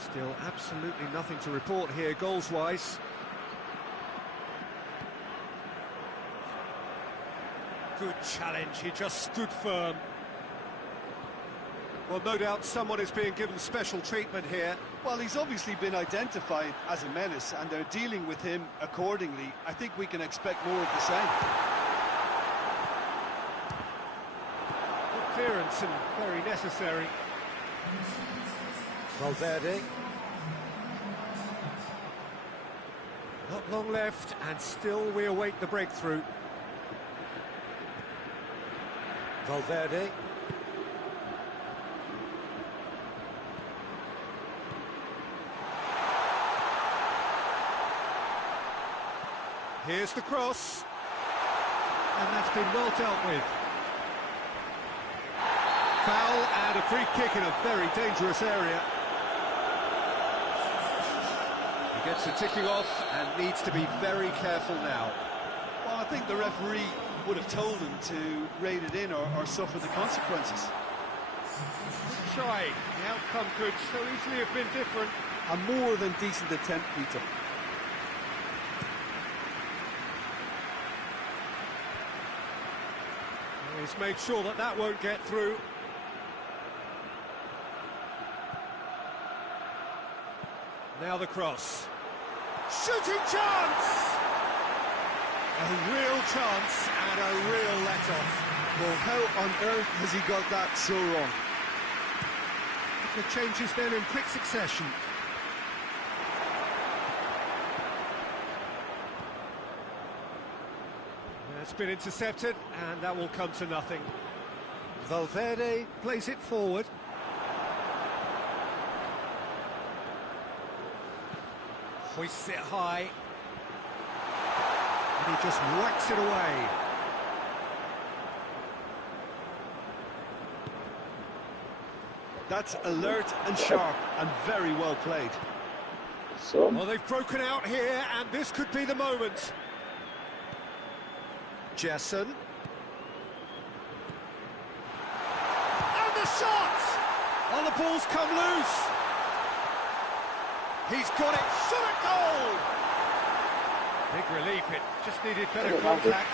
Still absolutely nothing to report here goals-wise. Good challenge, he just stood firm. Well, no doubt someone is being given special treatment here. Well, he's obviously been identified as a menace, and they're dealing with him accordingly. I think we can expect more of the same. Good clearance and very necessary. Valverde. Not long left, and still we await the breakthrough. Valverde. Here's the cross. And that's been well dealt with. Foul and a free kick in a very dangerous area. He gets the ticking off and needs to be very careful now. Well, I think the referee would have told him to rein it in or suffer the consequences. Good try. The outcome could so easily have been different. A more than decent attempt, Peter. He's made sure that that won't get through. Now the cross. Shooting chance! A real chance and a real let-off. Well, how on earth has he got that so wrong? The changes then in quick succession. It's been intercepted, and that will come to nothing. Valverde plays it forward. Hoists it high. And he just whacks it away. That's alert and sharp and very well played. Well, they've broken out here, and this could be the moment. Jesson. And the shot! Oh, the ball's come loose. He's got it. Shot at goal! Big relief, it just needed better contact.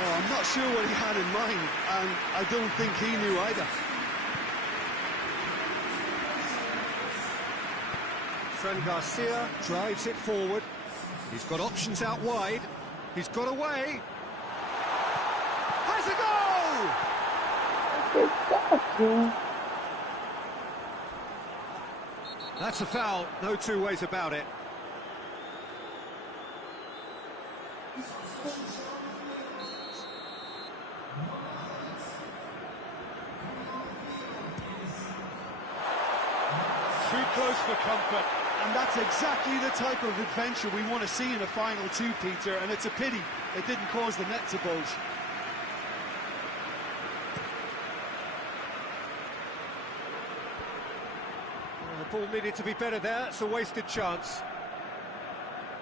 Well, I'm not sure what he had in mind, and I don't think he knew either. Fran Garcia drives it forward. He's got options out wide. He's got away. Has a goal! That's a foul, no two ways about it. Too close for comfort. And that's exactly the type of adventure we want to see in a final two, Peter, and it's a pity it didn't cause the net to bulge. The ball needed to be better there, it's a wasted chance.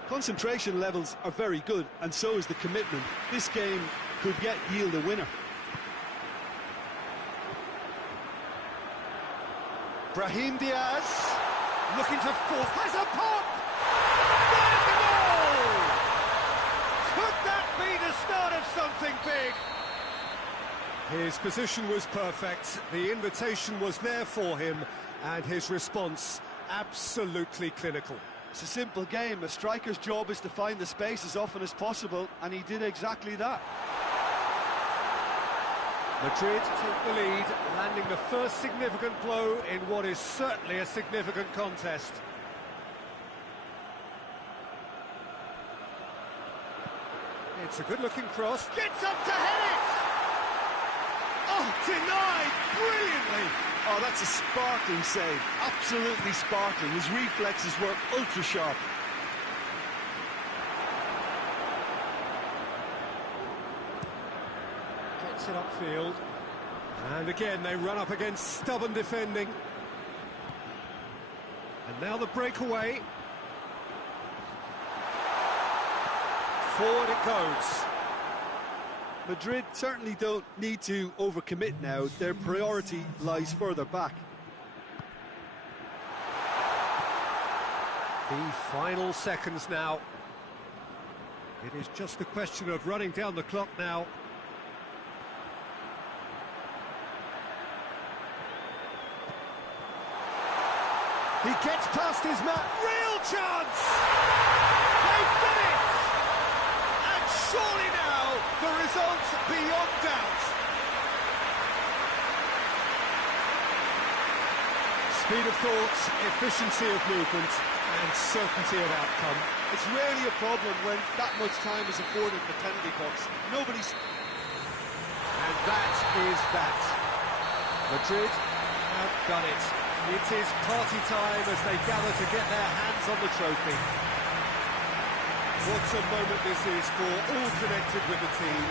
Concentration levels are very good, and so is the commitment. This game could yet yield a winner. Brahim Diaz, looking to force, has a pop! There's the goal! Could that be the start of something big? His position was perfect, the invitation was there for him, and his response absolutely clinical. It's a simple game. A striker's job is to find the space as often as possible, and he did exactly that. Madrid take the lead, landing the first significant blow in what is certainly a significant contest. It's a good-looking cross. Gets up to head it! Oh, denied brilliantly! Oh, that's a sparkling save. Absolutely sparkling. His reflexes were ultra-sharp. Gets it upfield. And again, they run up against stubborn defending. And now the breakaway. Forward it goes. Madrid certainly don't need to overcommit now. Their priority lies further back. The final seconds now. It is just a question of running down the clock now. He gets past his man. Real chance! They've done it! And surely now, the result's beyond doubt. Speed of thought, efficiency of movement, and certainty of outcome. It's rarely a problem when that much time is afforded in the penalty box. Nobody's... And that is that. Madrid have done it. It is party time as they gather to get their hands on the trophy. What a moment this is for all connected with the team.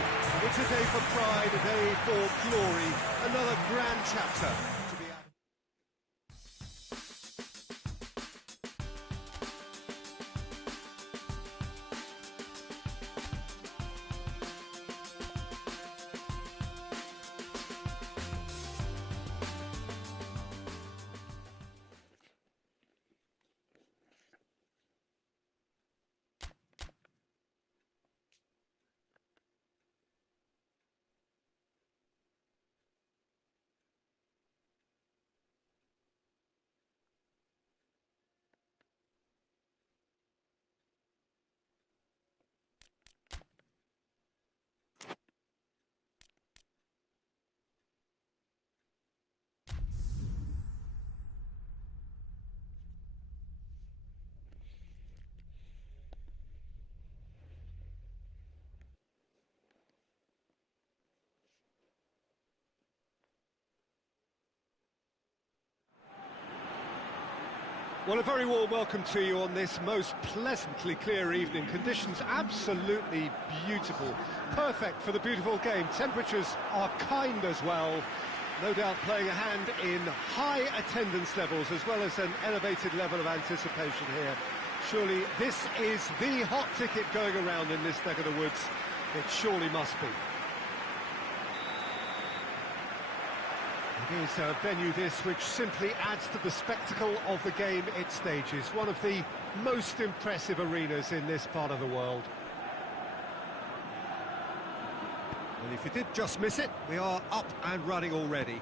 It's a day for pride, a day for glory, another grand chapter. Well, a very warm welcome to you on this most pleasantly clear evening. Conditions absolutely beautiful. Perfect for the beautiful game. Temperatures are kind as well. No doubt playing a hand in high attendance levels as well as an elevated level of anticipation here. Surely this is the hot ticket going around in this neck of the woods. It surely must be. It is a venue this which simply adds to the spectacle of the game it stages. One of the most impressive arenas in this part of the world. And if you did just miss it, we are up and running already.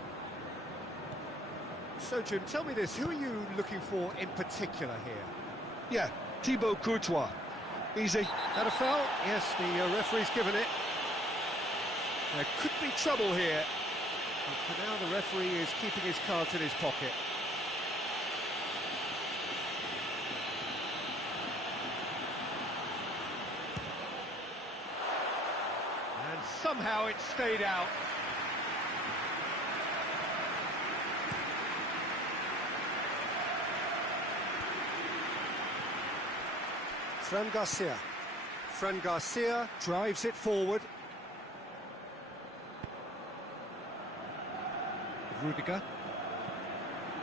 So, Jim, tell me this, who are you looking for in particular here? Yeah, Thibaut Courtois. Easy. That a foul? Yes, the referee's given it. There could be trouble here. But for now, the referee is keeping his cards in his pocket. And somehow it stayed out. Fran Garcia. Fran Garcia drives it forward. Rudiger.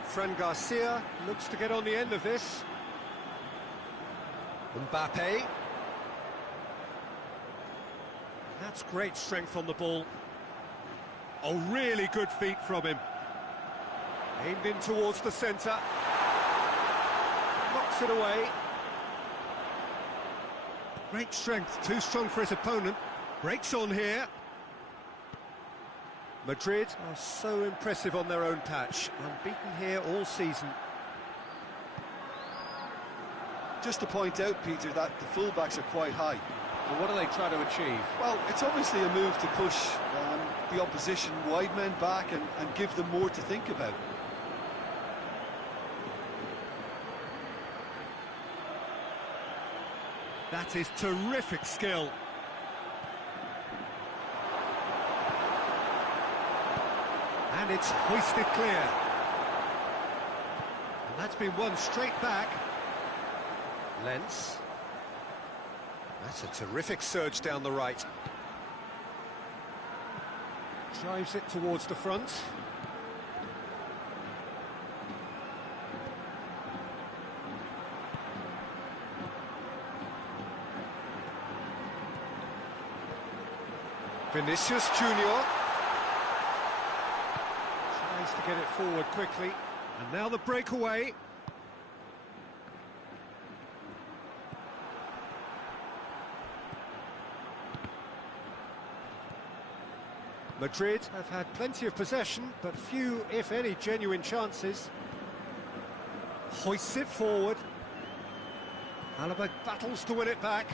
Fran Garcia looks to get on the end of this. Mbappe. That's great strength on the ball. Oh, really good feet from him. Aimed in towards the centre. Knocks it away. Great strength, too strong for his opponent. Breaks on here. Madrid are so impressive on their own patch. Unbeaten here all season. Just to point out, Peter, that the fullbacks are quite high. And what are they trying to achieve? Well, it's obviously a move to push the opposition wide men back and give them more to think about. That is terrific skill. And it's hoisted clear. And that's been won straight back. Lens. That's a terrific surge down the right. Drives it towards the front. Vinicius Junior tries to get it forward quickly, and now the breakaway. Madrid have had plenty of possession, but few, if any, genuine chances. Hoists it forward. Alaba battles to win it back.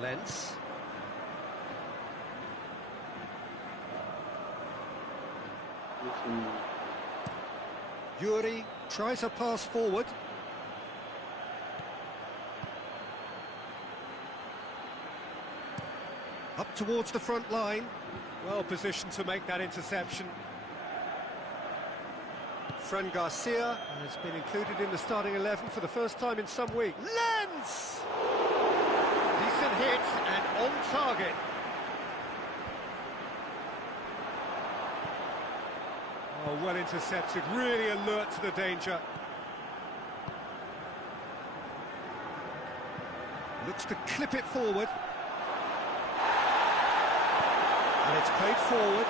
Lens. Yuri tries a pass forward. Up towards the front line. Well positioned to make that interception. Fran Garcia has been included in the starting 11 for the first time in some weeks. Lens! Decent hit and on target. Oh, well intercepted, really alert to the danger. Looks to clip it forward. And it's played forward.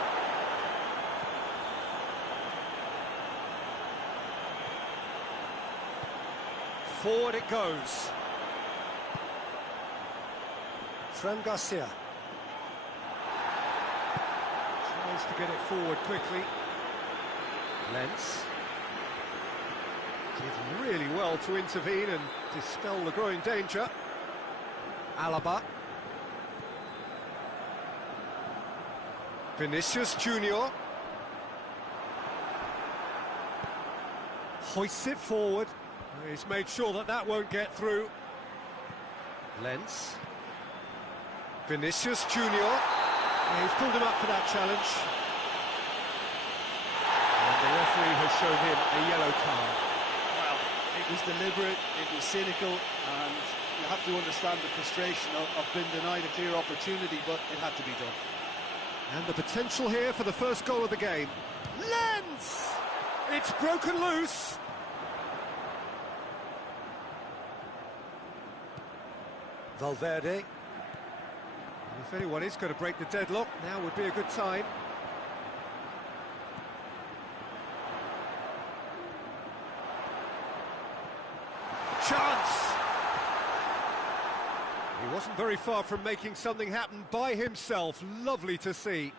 Forward it goes. Fran Garcia. Tries to get it forward quickly. Lens did really well to intervene and dispel the growing danger. Alaba. Vinicius Junior hoists it forward. He's made sure that that won't get through. Lens. Vinicius Junior. He's pulled him up for that challenge. The referee has shown him a yellow card. Well, It was deliberate, it was cynical, and you have to understand the frustration of being denied a clear opportunity, but it had to be done. And the potential here for the first goal of the game. Lens! It's broken loose. Valverde. And if anyone is going to break the deadlock, now would be a good time. Chance! He wasn't very far from making something happen by himself. Lovely to see.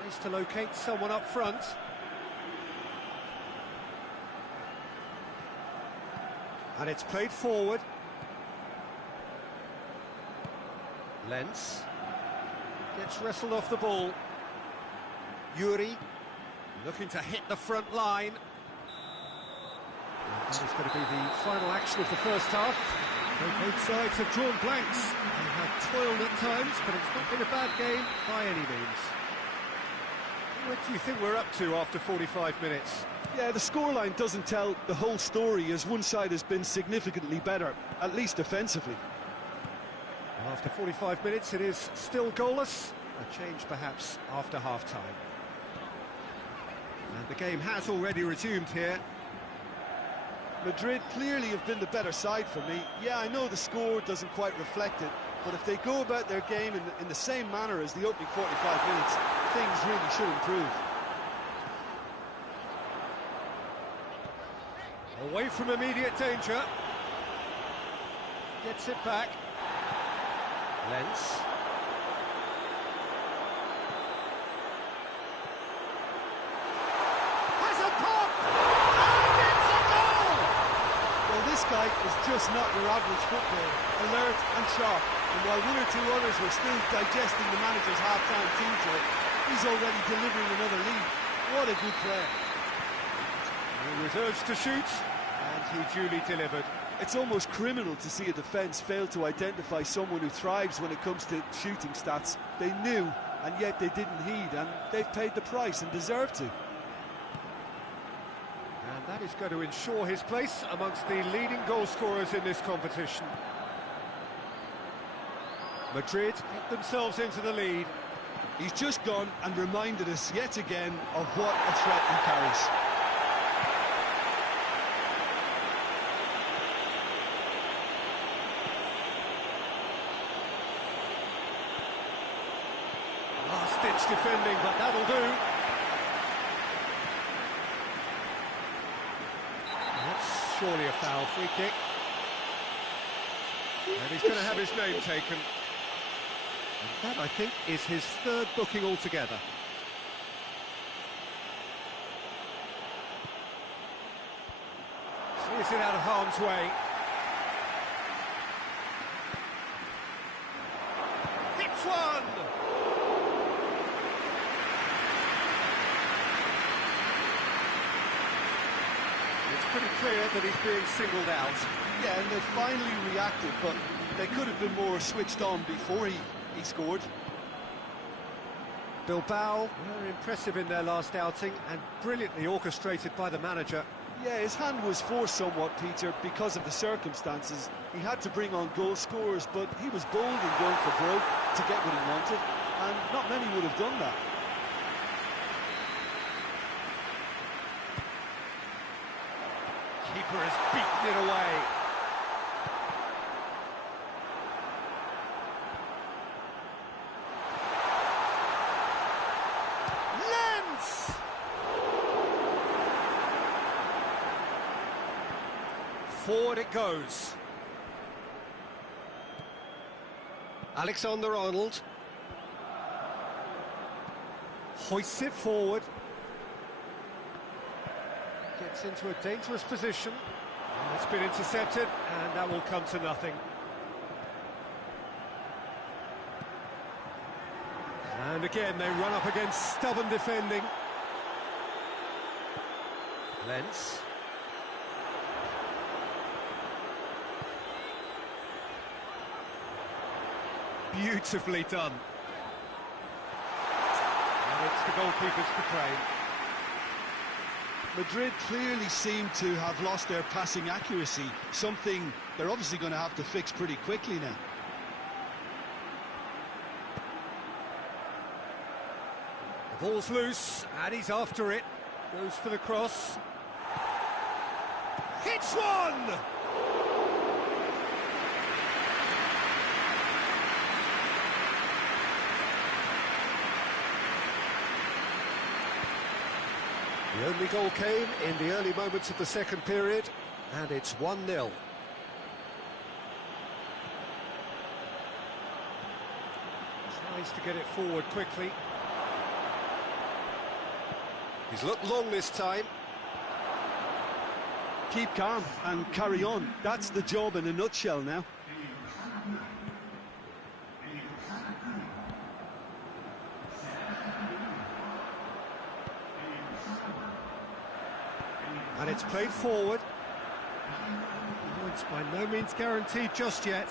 Tries to locate someone up front. And it's played forward. Lens gets wrestled off the ball. Yuri looking to hit the front line. And that is going to be the final action of the first half. Both sides have drawn blanks. They have toiled at times, but it's not been a bad game by any means. What do you think we're up to after 45 minutes? Yeah, the scoreline doesn't tell the whole story, as one side has been significantly better, at least defensively. Well, after 45 minutes, it is still goalless. A change perhaps after half-time. And the game has already resumed here. Madrid clearly have been the better side for me. Yeah, I know the score doesn't quite reflect it, but if they go about their game in the same manner as the opening 45 minutes, things really should improve. Away from immediate danger. Gets it back. Lens. Has a pop! And it's a goal! Well, this guy is just not your average footballer. Alert and sharp. And while one or two others were still digesting the manager's half-time team talk, he's already delivering another lead. What a good player. He was urged to shoot, and he duly delivered. It's almost criminal to see a defence fail to identify someone who thrives when it comes to shooting stats. They knew, and yet they didn't heed, and they've paid the price and deserve to. And that is going to ensure his place amongst the leading goal scorers in this competition. Madrid get themselves into the lead. He's just gone and reminded us yet again of what a threat he carries. Last-ditch defending, but that'll do. That's surely a foul. Free kick. And he's going to have his name taken. And that, I think, is his third booking altogether. Clears it out of harm's way. Hits one! It's pretty clear that he's being singled out. Yeah, and they finally reacted, but they could have been more switched on before he scored. Bilbao were impressive in their last outing and brilliantly orchestrated by the manager. Yeah, his hand was forced somewhat, Peter, because of the circumstances. He had to bring on goal scorers, but he was bold in going for broke to get what he wanted, and not many would have done that. Keeper has beaten it away. Lens! Forward it goes. Alexander-Arnold hoists it forward. Gets into a dangerous position. It's been intercepted, and that will come to nothing. And again, they run up against stubborn defending. Lens. Beautifully done. And wants the goalkeepers to claim. Madrid clearly seem to have lost their passing accuracy, something they're obviously going to have to fix pretty quickly now. The ball's loose, and he's after it. Goes for the cross. Hits one! The only goal came in the early moments of the second period, and it's 1-0. Tries to get it forward quickly. He's looked long this time. Keep calm and carry on. That's the job in a nutshell now. And it's played forward. Points by no means guaranteed just yet.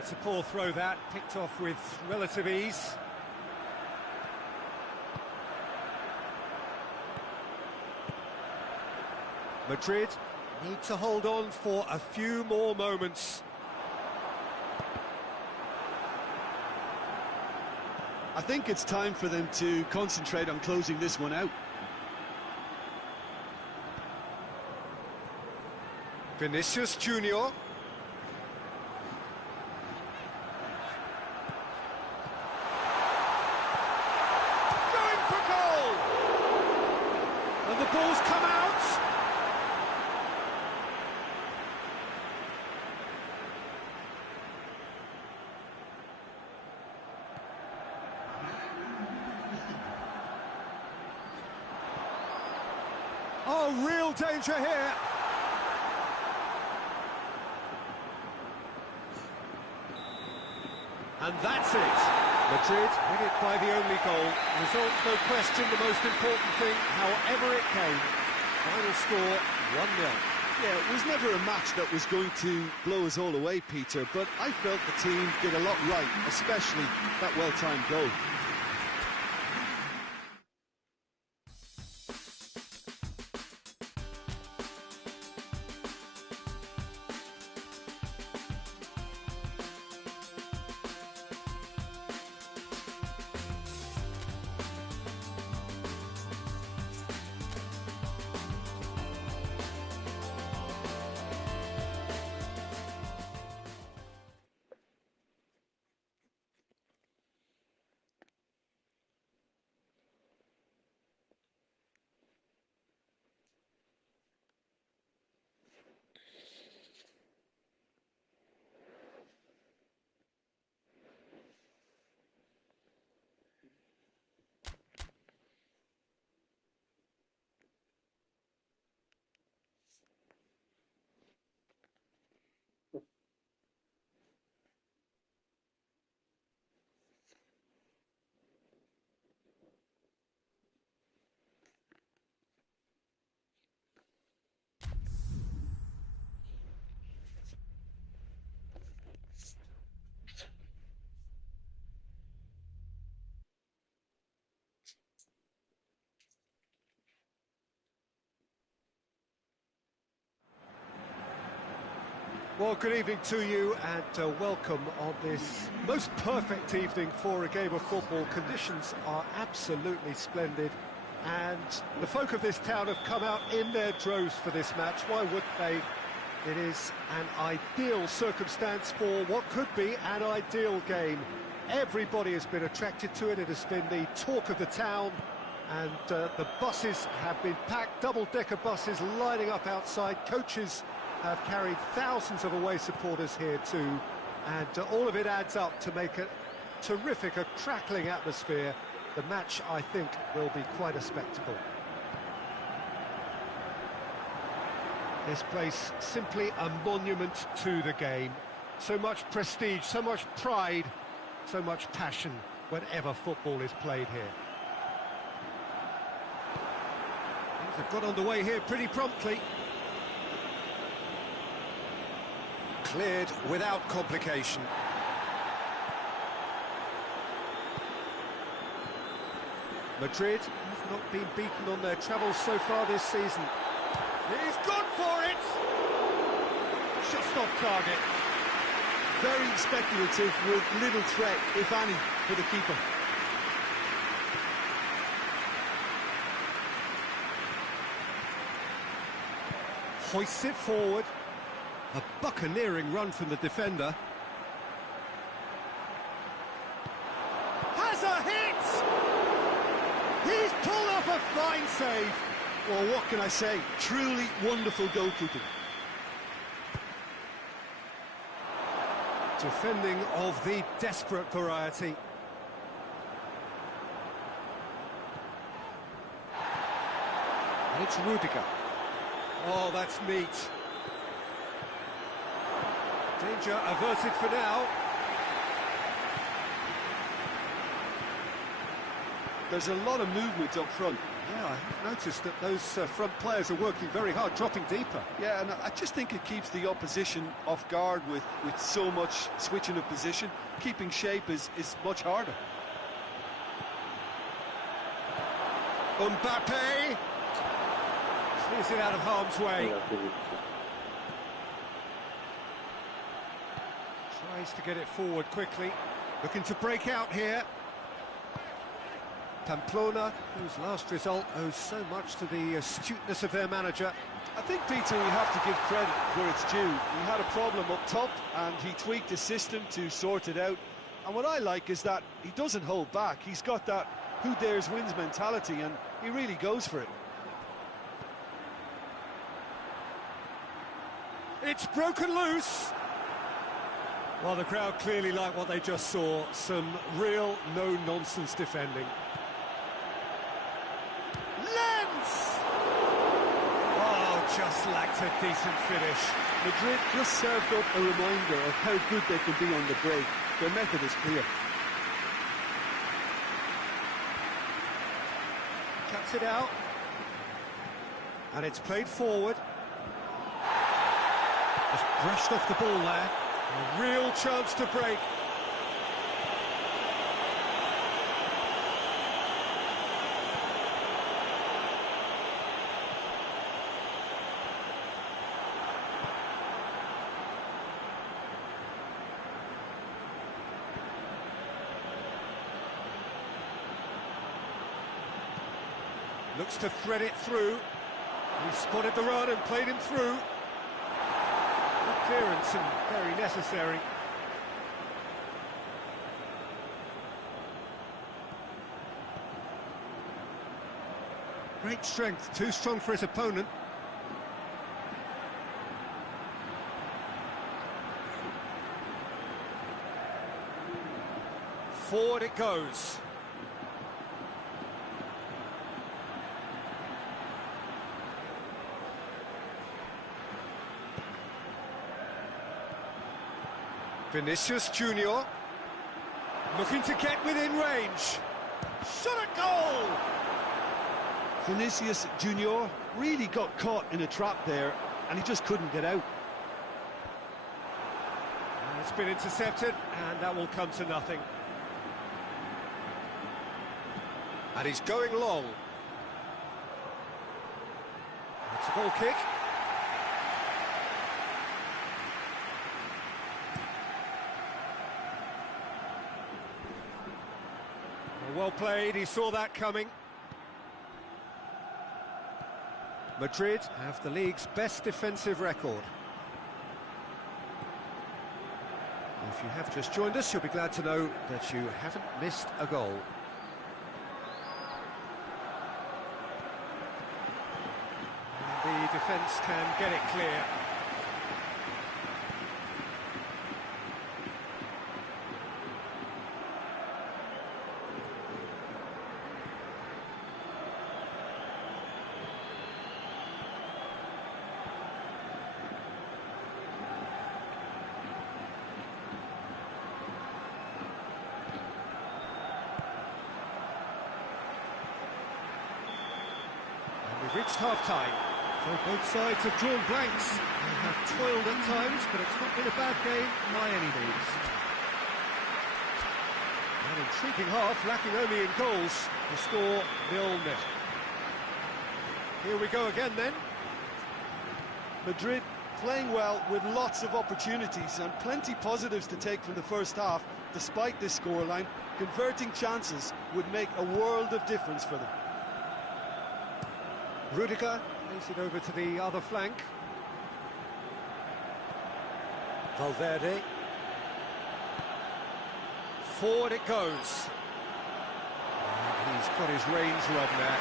It's a poor throw that, picked off with relative ease. Madrid need to hold on for a few more moments. I think it's time for them to concentrate on closing this one out. Vinicius Junior. Going for goal! And the ball's come out. Oh, real danger here. And that's it. Madrid win it by the only goal. Result, no question, the most important thing, however it came. Final score, 1-0. Yeah, it was never a match that was going to blow us all away, Peter, but I felt the team did a lot right, especially that well-timed goal. Well, good evening to you and welcome on this most perfect evening for a game of football. Conditions are absolutely splendid and the folk of this town have come out in their droves for this match. Why would they? It is an ideal circumstance for what could be an ideal game. Everybody has been attracted to it. It has been the talk of the town and the buses have been packed, double-decker buses lining up outside. Coaches have carried thousands of away supporters here too, and all of it adds up to make a terrific, a crackling atmosphere. The match, I think, will be quite a spectacle. This place, simply a monument to the game. So much prestige, so much pride, so much passion whenever football is played here. Things have got underway here pretty promptly. cleared without complication. Madrid have not been beaten on their travels so far this season. He's gone for it! Just off target. Very speculative with little threat, if any, for the keeper. Hoists it forward. A buccaneering run from the defender. Has a hit! He's pulled off a fine save. Well, what can I say? Truly wonderful goalkeeping. Defending of the desperate variety. And it's Rudiger. Oh, that's neat. Danger averted for now. There's a lot of movement up front. Yeah, I've noticed that those front players are working very hard, dropping deeper. Yeah, and I just think it keeps the opposition off guard with so much switching of position. Keeping shape is much harder. Mbappe clears it out of harm's way. Tries to get it forward quickly. Looking to break out here. Pamplona, whose last result owes so much to the astuteness of their manager. I think, Peter, we have to give credit where it's due. He had a problem up top and he tweaked his system to sort it out. And what I like is that he doesn't hold back. He's got that who dares wins mentality and he really goes for it. It's broken loose. Well, the crowd clearly like what they just saw. Some real no-nonsense defending. Just lacked a decent finish. Madrid just served up a reminder of how good they can be on the break. Their method is clear. Cuts it out. And it's played forward. Just brushed off the ball there. A real chance to break. Looks to thread it through. He spotted the run and played him through. Good clearance and very necessary. Great strength, too strong for his opponent. Forward it goes. Vinicius Junior looking to get within range. Shot a goal! Vinicius Junior really got caught in a trap there and he just couldn't get out. It's been intercepted and that will come to nothing. And he's going long. It's a goal kick. Well played, he saw that coming. Madrid have the league's best defensive record. If you have just joined us, you'll be glad to know that you haven't missed a goal. And the defence can get it clear. We've reached half-time. So both sides have drawn blanks. They have toiled at times, but it's not been a bad game by any means. An intriguing half, lacking only in goals. The score 0-0. Here we go again then. Madrid playing well with lots of opportunities and plenty positives to take from the first half. Despite this scoreline, converting chances would make a world of difference for them. Rudiger plays it over to the other flank. Valverde. Forward it goes. And he's got his range run there.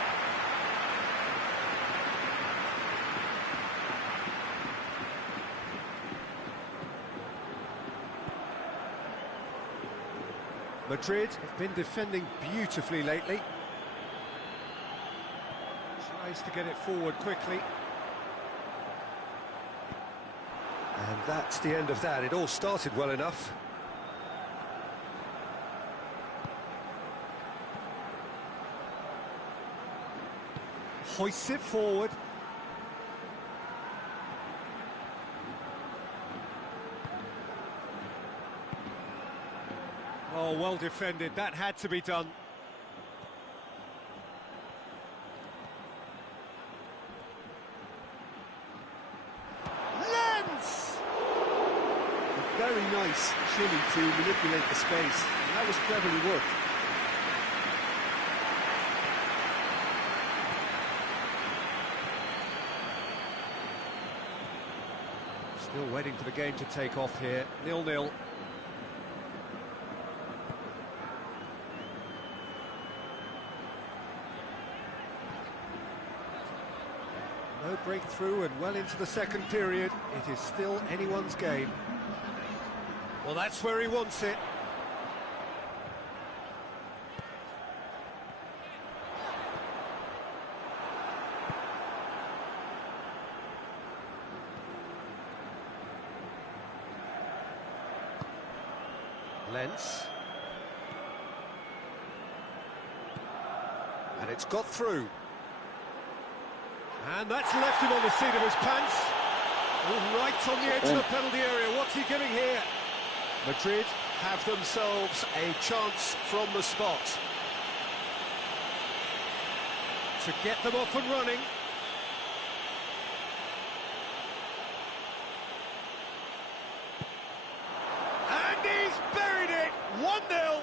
Madrid have been defending beautifully lately. Tries to get it forward quickly. And that's the end of that. It all started well enough. Hoists it forward. Oh, well defended. That had to be done. Lens! Very nice, Chile, to manipulate the space. And that was cleverly worked. Still waiting for the game to take off here. 0-0. No breakthrough and well into the second period. It is still anyone's game. Well, that's where he wants it. Lens. And it's got through. And that's left him on the seat of his pants. Oh, right on the edge of the penalty area. What's he giving here? Madrid have themselves a chance from the spot to get them off and running. And he's buried it! 1-0.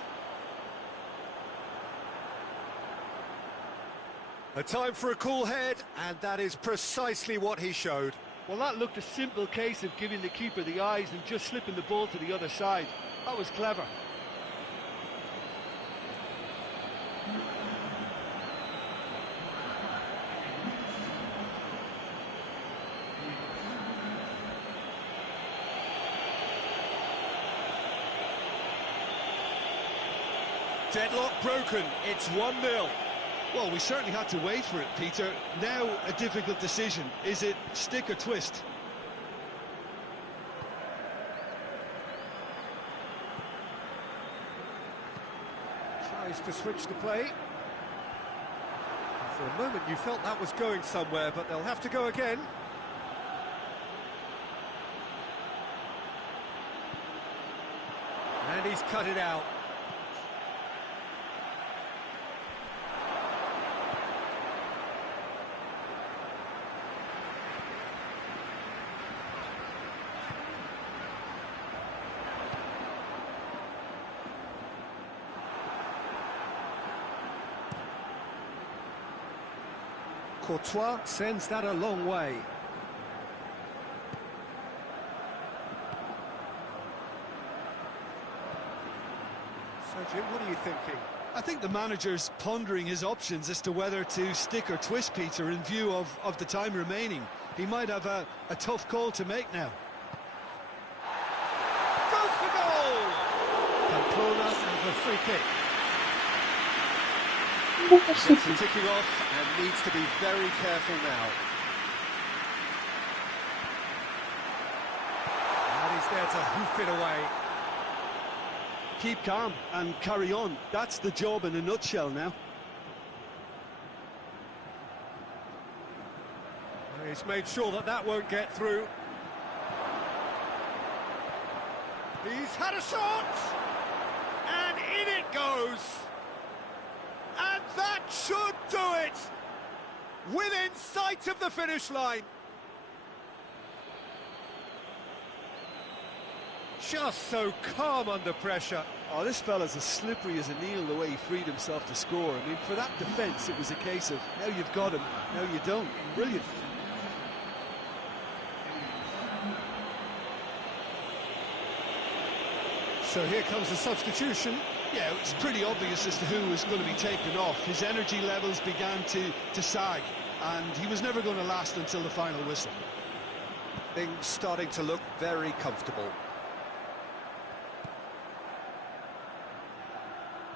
A time for a cool head, and that is precisely what he showed. Well, that looked a simple case of giving the keeper the eyes and just slipping the ball to the other side. That was clever. Deadlock broken, it's 1-0. Well, we certainly had to wait for it, Peter. Now a difficult decision. Is it stick or twist? Tries to switch the play. And for a moment you felt that was going somewhere, but they'll have to go again. And he's cut it out. Courtois sends that a long way. So, Jim, what are you thinking? I think the manager's pondering his options as to whether to stick or twist, Peter, in view of the time remaining. He might have a tough call to make now. Goes for goal! Pamplona have a free kick. It's ticking off and needs to be very careful now. And he's there to hoof it away. Keep calm and carry on. That's the job in a nutshell now. He's made sure that that won't get through. He's had a shot! And in it goes! And that should do it! Within sight of the finish line. Just so calm under pressure. Oh, this fella's as slippery as a needle the way he freed himself to score. I mean, for that defence, it was a case of, now you've got him, now you don't. Brilliant. So here comes the substitution. Yeah, it was pretty obvious as to who was going to be taken off. His energy levels began to sag, and he was never going to last until the final whistle. Things starting to look very comfortable.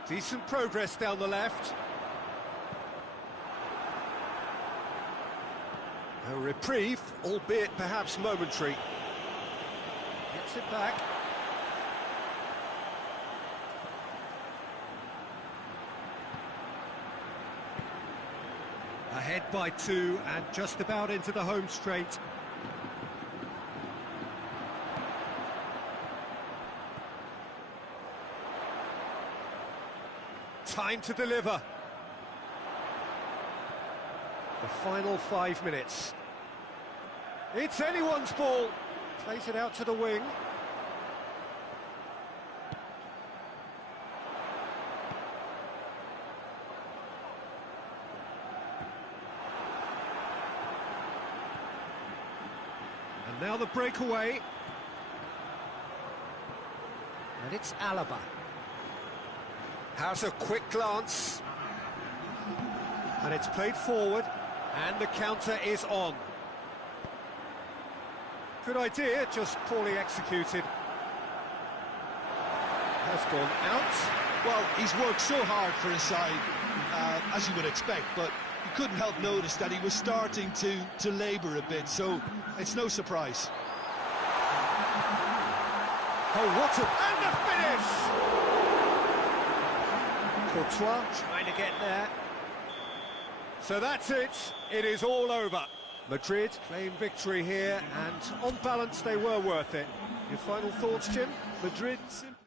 Decent progress down the left. A reprieve, albeit perhaps momentary. Gets it back. Ahead by 2 and just about into the home straight. Time to deliver. The final 5 minutes. It's anyone's ball. Plays it out to the wing. And now the breakaway. And it's Alaba. Has a quick glance. And it's played forward. And the counter is on. Good idea, just poorly executed. Has gone out. Well, he's worked so hard for his side, as you would expect, but you couldn't help notice that he was starting to labour a bit, so it's no surprise. Oh, what a... And the finish! Courtois trying to get there. So that's it. It is all over. Madrid claim victory here, and on balance they were worth it. Your final thoughts, Jim? Madrid simply